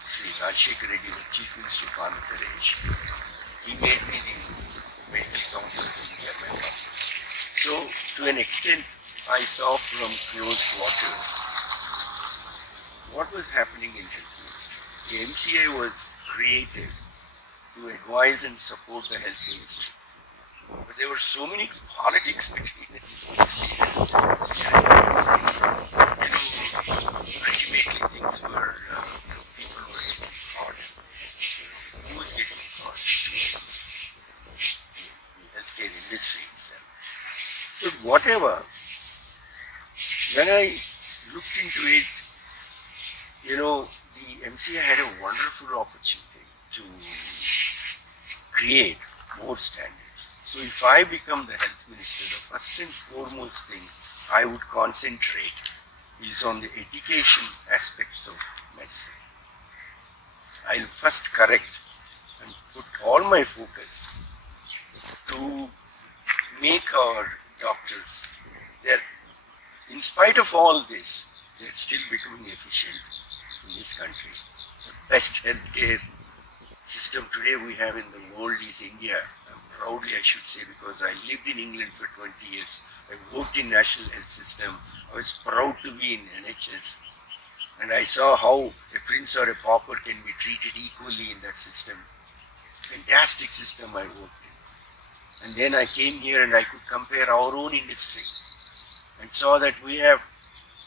Sri Rajshekar Reddy was Chief Minister of Andhra Pradesh, he made me the Medical Council of India member. So, to an extent, I saw from close quarters what was happening in health ministry. The MCA was created to advise and support the health ministry. But there were so many politics between the ministry and ultimately things were, people were getting caught. Who was getting caught? The healthcare industry itself. But whatever, when I looked into it, the MCA had a wonderful opportunity to create more standards. So if I become the health minister, the first and foremost thing I would concentrate is on the education aspects of medicine. I'll first correct and put all my focus to make our doctors, in spite of all this, they're still becoming efficient in this country. The best healthcare system today we have in the world is India. Proudly I should say, because I lived in England for 20 years. I worked in National Health System. I was proud to be in NHS. And I saw how a prince or a pauper can be treated equally in that system. Fantastic system I worked in. And then I came here and I could compare our own industry and saw that we have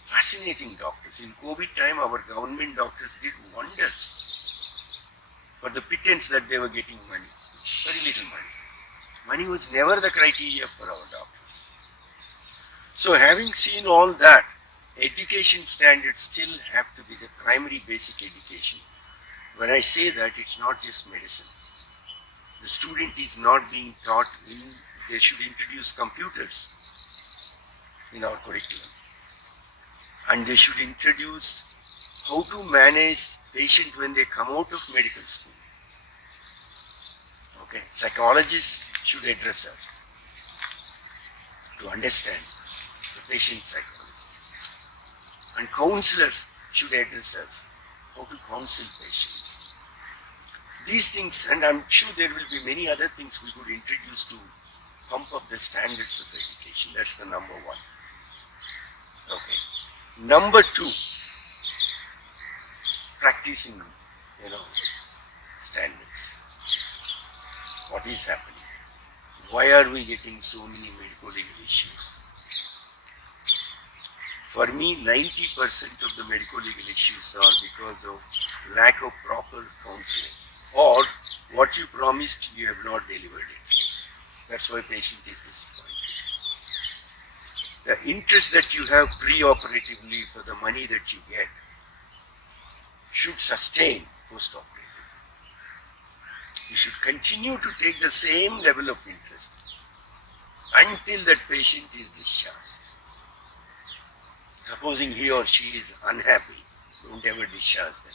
fascinating doctors. In COVID time, our government doctors did wonders for the pittance that they were getting money. Very little money. Money was never the criteria for our doctors. So having seen all that, education standards still have to be the primary basic education. When I say that, it's not just medicine. The student is not being taught they should introduce computers in our curriculum. And they should introduce how to manage patient when they come out of medical school. Okay, psychologists should address us to understand the patient psychology. And counselors should address us how to counsel patients. These things, and I'm sure there will be many other things we could introduce to pump up the standards of education. That's the number one. Okay. Number two, practicing, standards. What is happening? Why are we getting so many medical legal issues? For me, 90% of the medical legal issues are because of lack of proper counseling, or what you promised you have not delivered it. That's why patient is disappointed. The interest that you have pre-operatively for the money that you get should sustain post-operative. You should continue to take the same level of interest until that patient is discharged. Supposing he or she is unhappy, don't ever discharge them.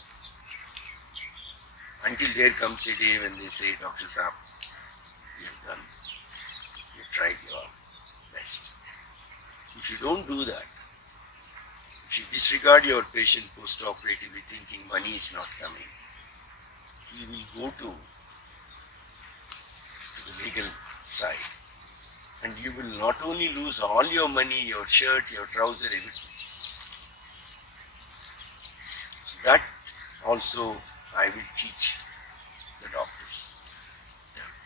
Until there comes a day when they say, Dr. Saab, you have done, you tried your best. If you don't do that, if you disregard your patient post-operatively thinking money is not coming, he will go to the legal side. And you will not only lose all your money, your shirt, your trouser, everything. So that also I will teach the doctors.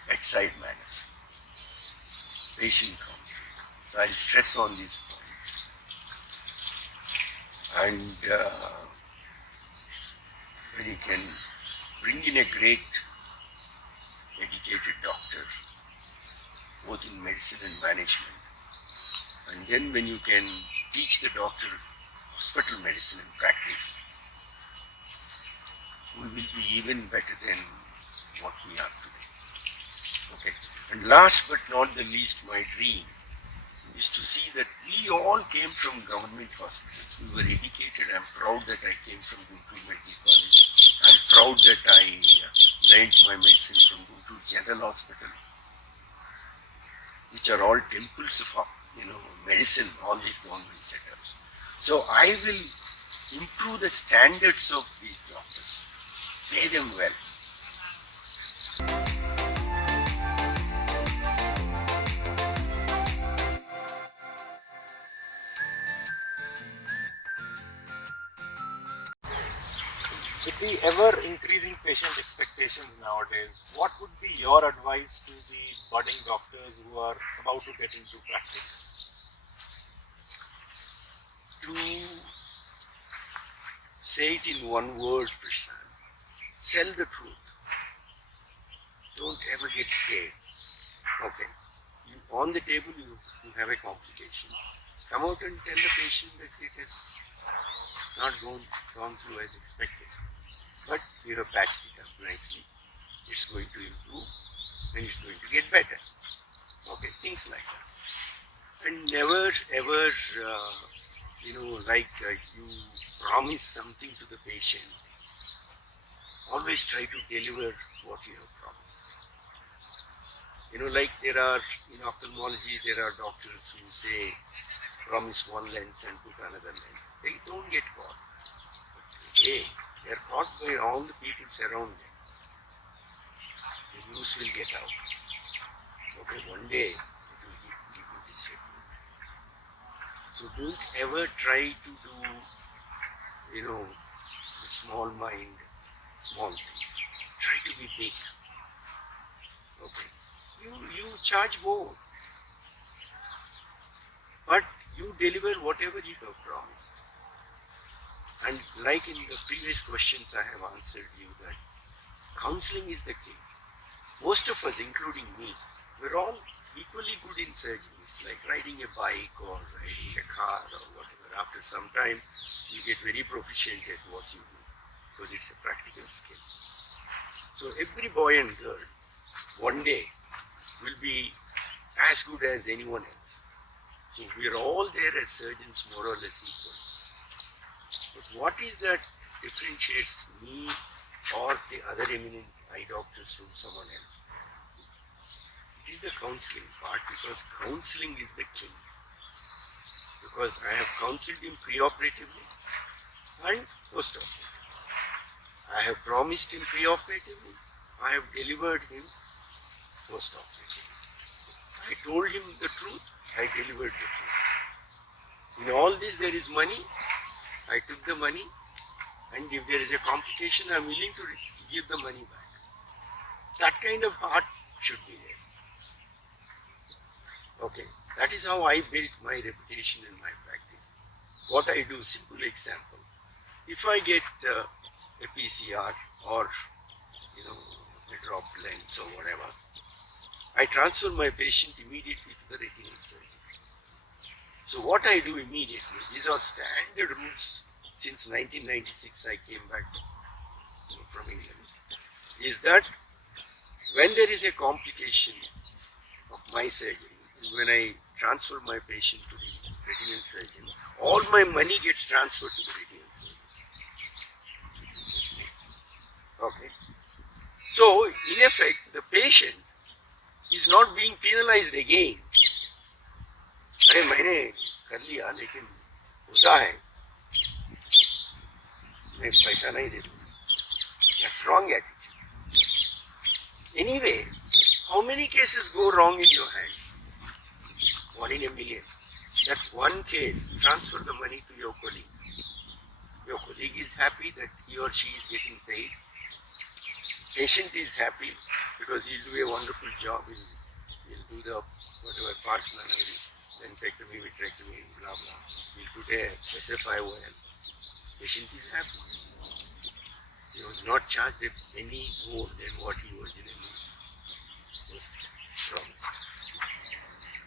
Bedside manners, patient counseling. So I'll stress on these points. And when you can bring in a great educated doctor, both in medicine and management, and then when you can teach the doctor hospital medicine and practice, we will be even better than what we are today. Okay. And last but not the least, my dream is to see that we all came from government hospitals. We were educated. I'm proud that I came from Guntur Medical College. I'm proud that I learned my medicine from Guntur General Hospital, which are all temples of medicine, all these government setups. So I will improve the standards of these doctors, pay them well. With the ever increasing patient expectations nowadays, what would be your advice to the budding doctors who are about to get into practice? To say it in one word, Prashant, sell the truth. Don't ever get scared. Okay. On the table you have a complication. Come out and tell the patient that it has not gone through as expected. But you have patched it up nicely. It's going to improve and it's going to get better. Okay, things like that. And never ever, you promise something to the patient. Always try to deliver what you have promised. Like there are, in ophthalmology, there are doctors who say, promise one lens and put another lens. They don't get caught. Hey, they are caught by all the people around them. The news will get out. Okay, one day it will give you this report. So don't ever try to do, a small mind, small thing. Try to be big. Okay. You charge more. But you deliver whatever you have promised. And like in the previous questions I have answered you that counseling is the key. Most of us, including me, we're all equally good in surgery. It's like riding a bike or riding a car or whatever. After some time, you get very proficient at what you do because it's a practical skill. So every boy and girl, one day, will be as good as anyone else. So we're all there as surgeons more or less equal. But what is that differentiates me or the other eminent eye doctors from someone else? It is the counseling part, because counseling is the king. Because I have counseled him pre-operatively and post-operatively. I have promised him pre-operatively, I have delivered him post-operatively. I told him the truth, I delivered the truth. In all this there is money, I took the money, and if there is a complication, I am willing to give the money back. That kind of heart should be there. Okay, that is how I built my reputation in my practice. What I do, simple example. If I get a PCR or a drop lens or whatever, I transfer my patient immediately to the retinal surgeon. So what I do immediately, these are standard rules since 1996 I came back from England, is that When there is a complication of my surgery, when I transfer my patient to the retinal surgeon, all my money gets transferred to the retinal surgeon. Okay. So, in effect, the patient is not being penalized again. अरे मैंने कर लिया लेकिन होता है मैं पैसा नहीं देता. That's wrong attitude. Anyway, how many cases go wrong in your hands? 1 in a million. That one case, transfer the money to your colleague. Your colleague is happy that he or she is getting paid. Patient is happy because he'll do a wonderful job. He'll do the whatever parts planning, lumpectomy, vitrectomy, blah blah. He'll put a SFIOL. Patient is happy. He was not charged any more than what he originally was promised.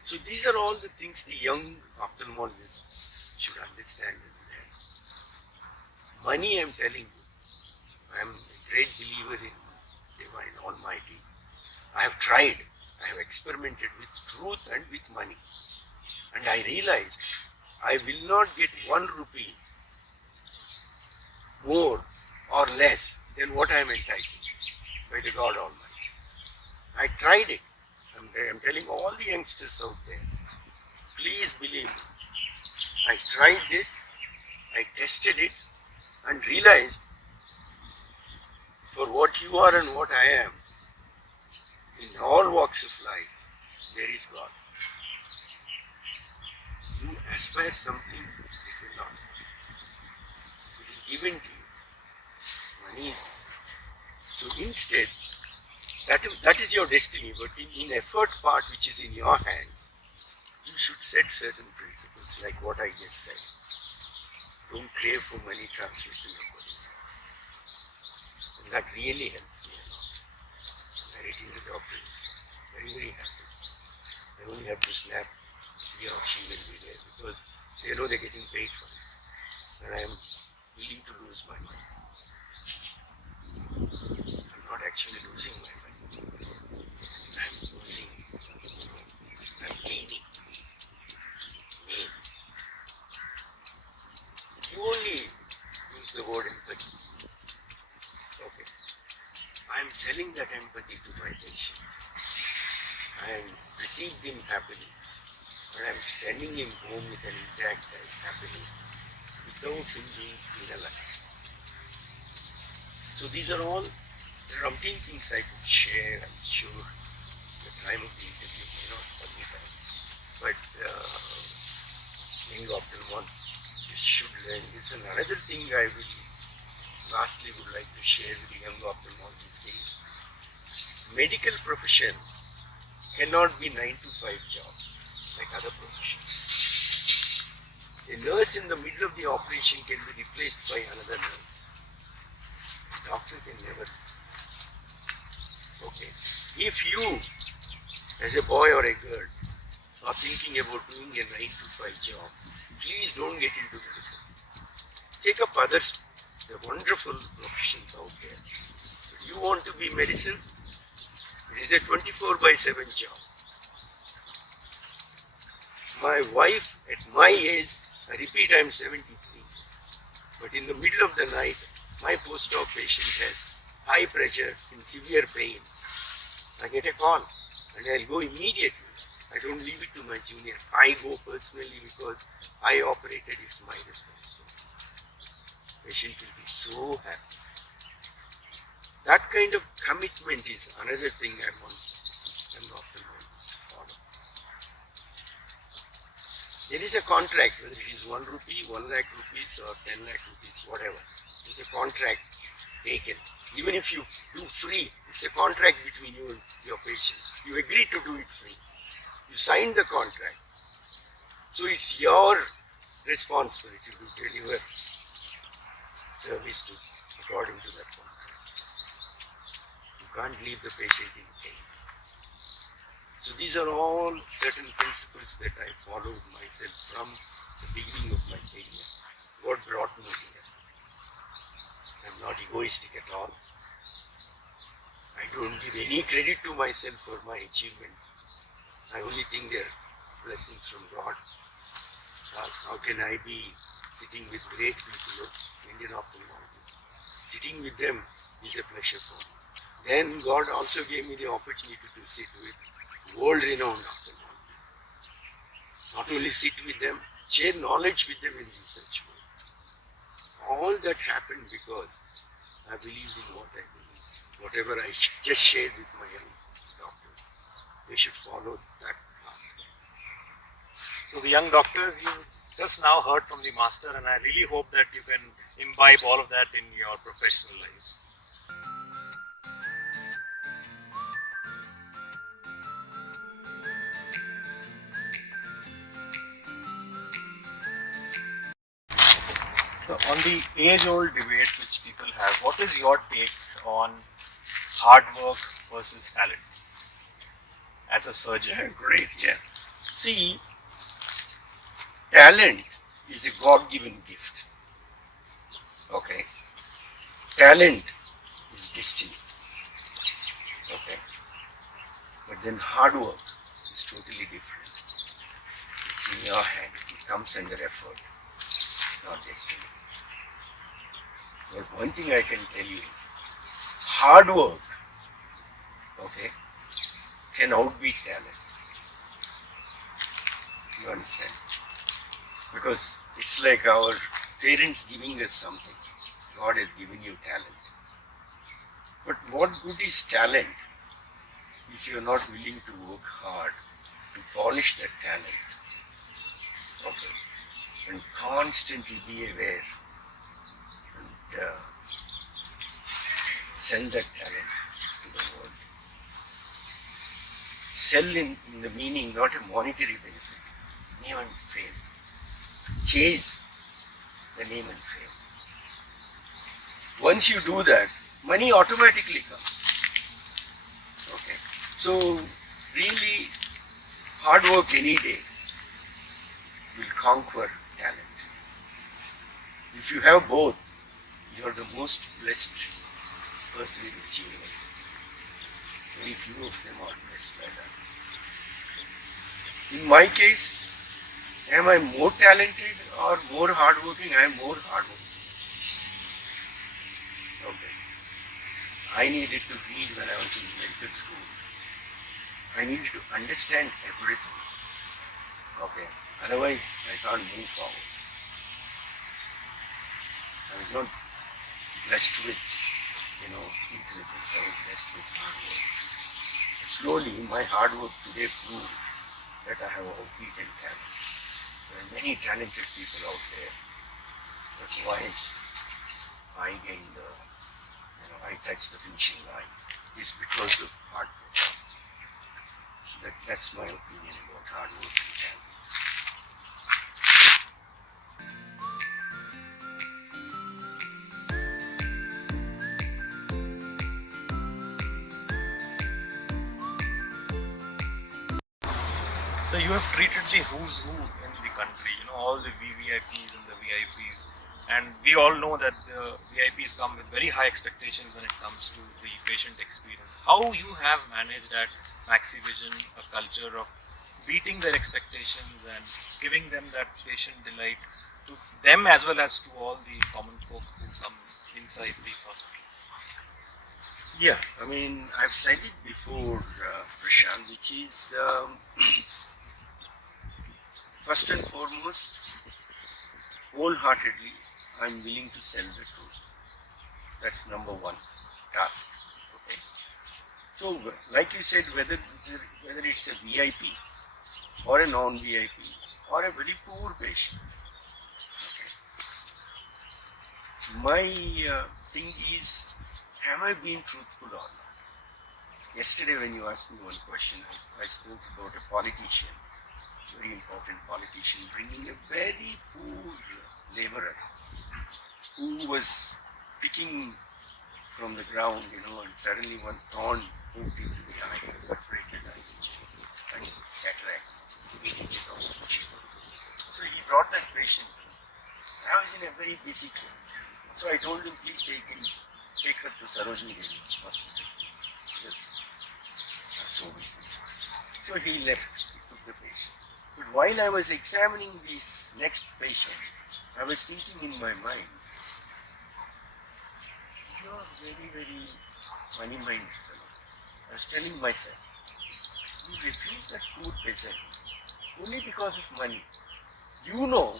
So these are all the things the young ophthalmologists should understand and learn. Money, I'm telling you, I'm a great believer in Divine Almighty. I have tried, I have experimented with truth and with money. And I realized I will not get 1 rupee more or less than what I am entitled by the God Almighty. I tried it. I'm telling all the youngsters out there, please believe me. I tried this, I tested it and realized for what you are and what I am, in all walks of life, there is God. You aspire something, it will not. It is given to you. Money is the same. So instead, that is your destiny, but in effort part which is in your hands, you should set certain principles like what I just said. Don't crave for money transferred to your body. And that really helps me a lot. Narrating the doctor is very, very happy. They only have to snap, he or she will be there because they know they're getting paid for it. And I am willing to lose my money. I'm not actually losing my money. I'm gaining. You only use the word empathy. Okay. I'm selling that empathy to my patient. I received him happily. And I'm sending him home with an intact eye happily without him being penalized. So these are all the routine things I could share. I'm sure the time of the interview may not permit us. But young ophthalmologists should learn this. And another thing I will lastly would like to share with the young ophthalmologists is medical profession cannot be 9-to-5 job like other professions. A nurse in the middle of the operation can be replaced by another nurse. A doctor can never. Okay. If you, as a boy or a girl, are thinking about doing a 9-to-5 job, please don't get into medicine. Take up others, the wonderful professions out there. If you want to be medicine, it is a 24/7 job. My wife, at my age, I repeat, I am 73. But in the middle of the night, my post-op patient has high pressures and severe pain. I get a call and I'll go immediately. I don't leave it to my junior. I go personally because I operated, it's my responsibility. Patient will be so happy. That kind of commitment is another thing I want an ophthalmologist to follow. There is a contract, whether it is 1 rupee, 1 lakh rupees or 10 lakh rupees, whatever. It's a contract taken. Even if you do free, it's a contract between you and your patient. You agree to do it free. You sign the contract. So it's your responsibility to deliver service to according to that contract. You can't leave the patient in pain. So these are all certain principles that I followed myself from the beginning of my career. What brought me here? I'm not egoistic at all. I don't give any credit to myself for my achievements. I only think they're blessings from God. How can I be sitting with great people of Indian ophthalmologists? Sitting with them is a pleasure for me. Then God also gave me the opportunity to sit with world-renowned ophthalmologists. Not only sit with them, share knowledge with them in research work. All that happened because I believed in what I believe. Whatever I just shared with my young doctors, they should follow that path. So the young doctors, you just now heard from the master, and I really hope that you can imbibe all of that in your professional life. So on the age-old debate which people have, what is your take on hard work versus talent as a surgeon? Yeah, great, yeah. See, talent is a God-given gift. Okay. Talent is destiny. Okay. But then hard work is totally different. It's in your hand. It comes under effort, not destiny. But one thing I can tell you, hard work, okay, can outbeat talent. You understand? Because it's like our parents giving us something. God has given you talent. But what good is talent if you're not willing to work hard to polish that talent? Okay. And constantly be aware and sell that talent to the world. Sell in the meaning not a monetary benefit, name and fame. Chase the name and fame. Once you do that, money automatically comes. Okay. So really, hard work any day will conquer talent. If you have both, you are the most blessed person in this universe. Very few of them are blessed like that. In my case, am I more talented or more hardworking? I am more hardworking. Okay. I needed to read when I was in medical school. I needed to understand everything. Okay. Otherwise, I can't move forward. I was not blessed with, intelligence. I was blessed with hard work. But slowly, my hard work today proved that I have outbeaten talent. There are many talented people out there. But why I gained I touched the finishing line is because of hard work. So that's my opinion about hard work and talent. So you have treated the who's who in the country, all the VVIPs and the VIPs, and we all know that the VIPs come with very high expectations when it comes to the patient experience. How you have managed at Maxivision a culture of beating their expectations and giving them that patient delight to them as well as to all the common folk who come inside these hospitals? Yeah, I've said it before, Prashant, which is first and foremost, wholeheartedly, I'm willing to sell the truth. That's number one task. Okay. So, like you said, whether it's a VIP or a non-VIP or a very poor patient, okay. My thing is, have I been truthful or not? Yesterday, when you asked me one question, I spoke about a politician, very important politician, bringing a very poor laborer who was picking from the ground, and suddenly one thorn hooked into the eye, perforated eye, and cataract, immediate obstruction. So he brought that patient. I was in a very busy clinic. So I told him, please take her to Sarojini Devi Hospital. Yes, so busy. So he left, he took the patient. But while I was examining this next patient, I was thinking in my mind, you're very, very money-minded fellow. I was telling myself, you refuse that poor peasant only because of money. You know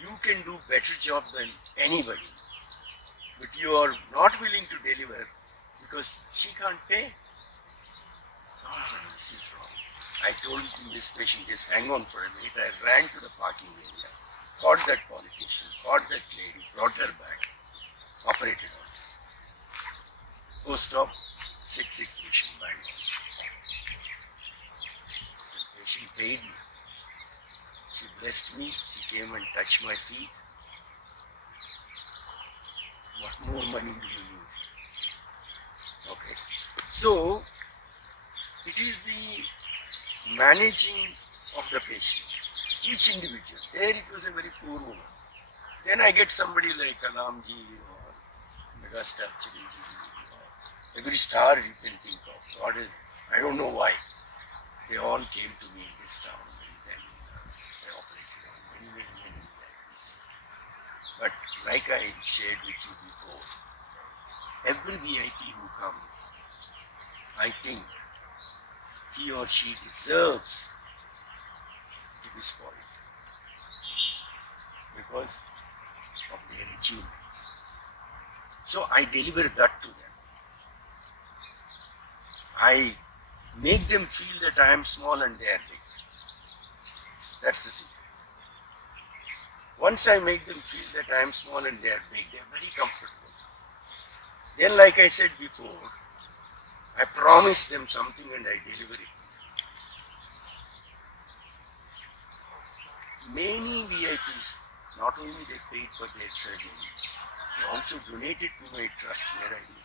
you can do better job than anybody, but you are not willing to deliver because she can't pay. Oh, this is wrong. I told this patient, just hang on for a minute. I ran to the parking area, caught that politician, caught that lady, brought her back, operated on her. Post-op, 6 mission bang on. The patient paid me. She blessed me. She came and touched my feet. What more money do you need? Okay. So, it is the managing of the patient, each individual. There it was a very poor woman. Then I get somebody like Alamji or Megastar Chiriji or every star you can think of. God is, I don't know why. They all came to me in this town and then I operated on many VIPs. But like I shared with you before, every VIP who comes, I think he or she deserves to be spoiled because of their achievements. So I deliver that to them. I make them feel that I am small and they are big. That's the secret. Once I make them feel that I am small and they are big, they are very comfortable. Then, like I said before, I promise them something and I deliver it. Many VIPs, not only they paid for their surgery, they also donated to my trust where I did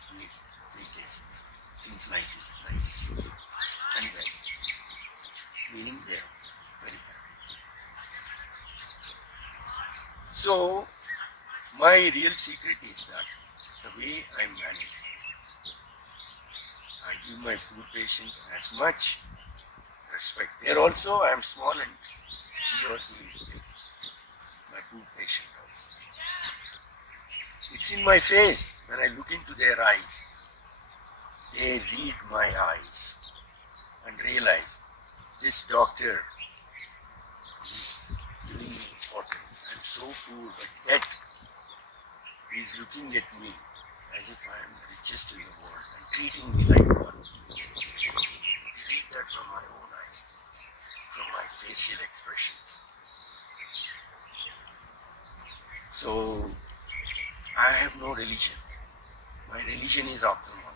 3 cases since 1996. And then, meaning they are very happy. So, my real secret is that the way I manage them, I give my poor patient as much respect. There also I am small and she or he is big. My poor patient also. It's in my face when I look into their eyes. They read my eyes and realize this doctor is giving me importance. I'm so poor, but yet he's looking at me as if I am the richest in the world and treating me like one. I read that from my own eyes, from my facial expressions. So, I have no religion. My religion is ophthalmology.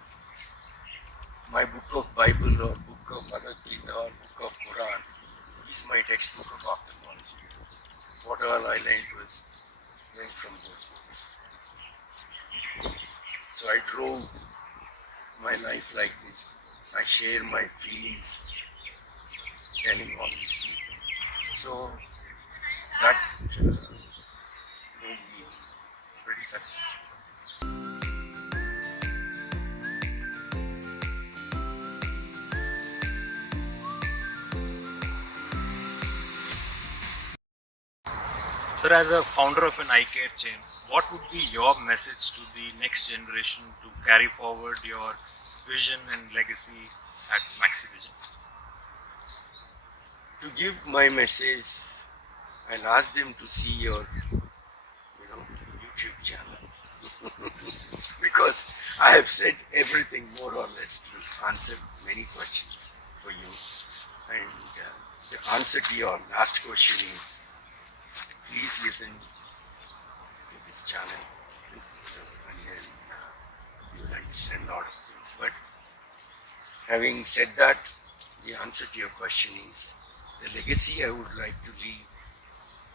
My book of Bible or book of Bhagavad Gita or book of Quran is my textbook of ophthalmology. What all I learned was learned from those books. So I drove my life like this. I share my feelings, telling all these people. So that made me pretty successful. Sir, as a founder of an eye care chain, what would be your message to the next generation to carry forward your vision and legacy at Maxivision? To give my message, I'll ask them to see your, YouTube channel. Because I have said everything more or less to answer many questions for you. And the answer to your last question is, please listen to this channel and then you will understand a lot of things. But having said that, the answer to your question is, the legacy I would like to leave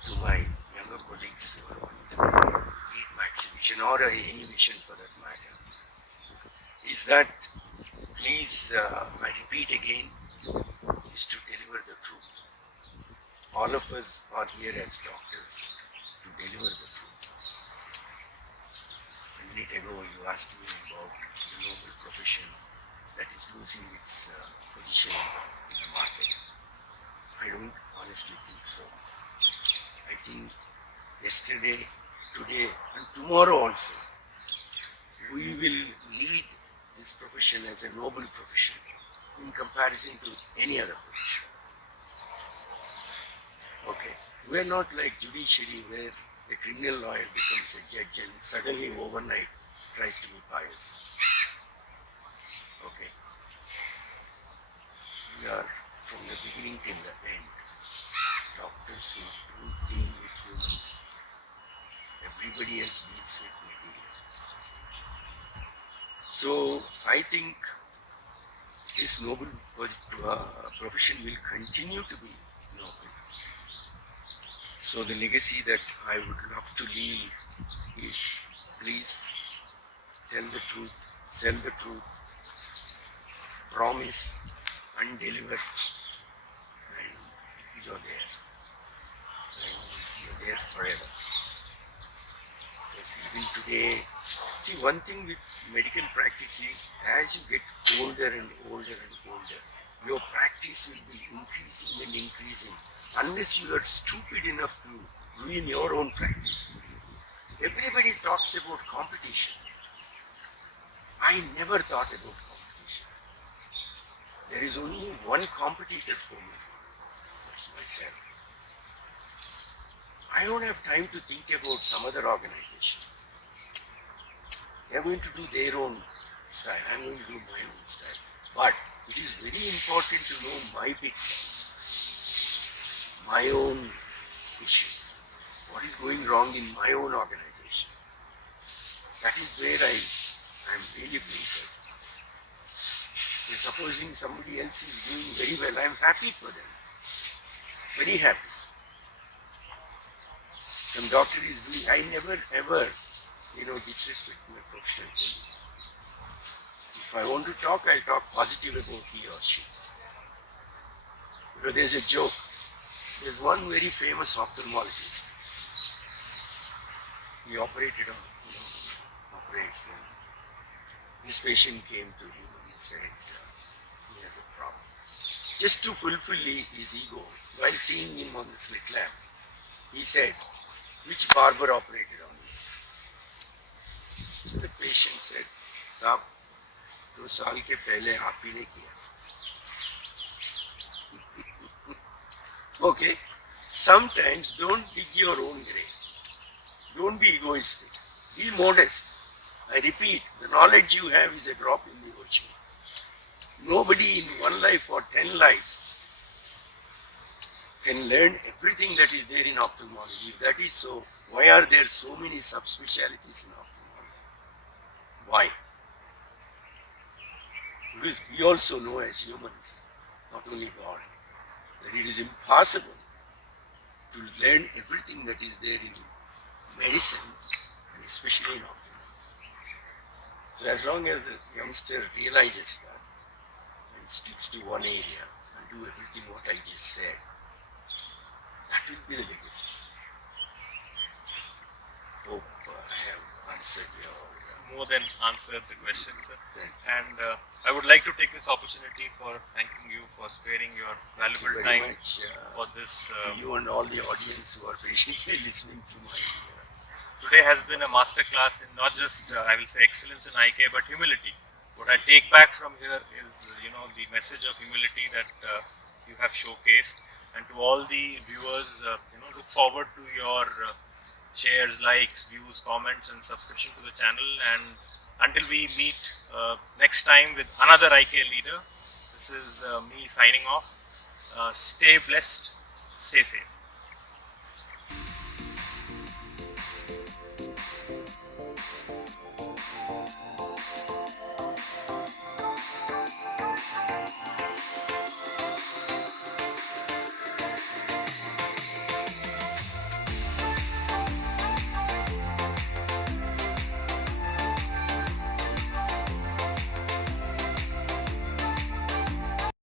to my younger colleagues who are going to read Maxivision or any vision for that matter, is that please, I repeat again, is to deliver the truth. All of us are here as doctors to deliver the truth. A minute ago you asked me about the noble profession that is losing its position in the market. I don't honestly think so. I think yesterday, today and tomorrow also, we will lead this profession as a noble profession in comparison to any other profession. Okay, we are not like judiciary where a criminal lawyer becomes a judge and suddenly overnight tries to be pious. Okay, we are from the beginning till the end doctors who don't deal with humans. Everybody else deals with material. So I think this noble profession will continue to be noble. So the legacy that I would love to leave is, please tell the truth, sell the truth, promise and deliver, and you're there. And you're there forever. Because even today, see, one thing with medical practice is, as you get older and older and older, your practice will be increasing and increasing, unless you are stupid enough to ruin your own practice. Everybody talks about competition. I never thought about competition. There is only one competitor for me. That's myself. I don't have time to think about some other organization. They are going to do their own style. I am going to do my own style. But it is very important to know my big things, my own issues, what is going wrong in my own organization. That is where I am really blinkered. Supposing somebody else is doing very well, I am happy for them. Very happy. Some doctor is doing, I never ever, disrespect my professional colleague. If I want to talk, I'll talk positive about he or she. There's a joke. There's one very famous ophthalmologist. He operated on, operates, and this patient came to him and he said he has a problem. Just to fulfill his ego, while seeing him on the slit lamp, he said, "Which barber operated on you?" So the patient said, "Saab, 2 साल के पहले आप ही ने किया." Okay, sometimes don't dig your own grave. Don't be egoistic. Be modest. I repeat, the knowledge you have is a drop in the ocean. Nobody in one life or 10 lives can learn everything that is there in ophthalmology. If that is so, why are there so many subspecialties in ophthalmology? Why? Because we also know as humans, not only God, that it is impossible to learn everything that is there in medicine, and especially in ophthalmology. So as long as the youngster realizes that and sticks to one area and do everything what I just said, that will be the legacy. Hope I have answered your More than answered the question, sir. And I would like to take this opportunity for thanking you for sparing your valuable time for this. You and all the audience who are patiently listening to my. Today has been a masterclass in not just, I will say, excellence in eye care, but humility. What I take back from here is, the message of humility that you have showcased. And to all the viewers, look forward to your shares, likes, views, comments, and subscription to the channel. And until we meet next time with another eye care leader, this is me signing off. Stay blessed, stay safe.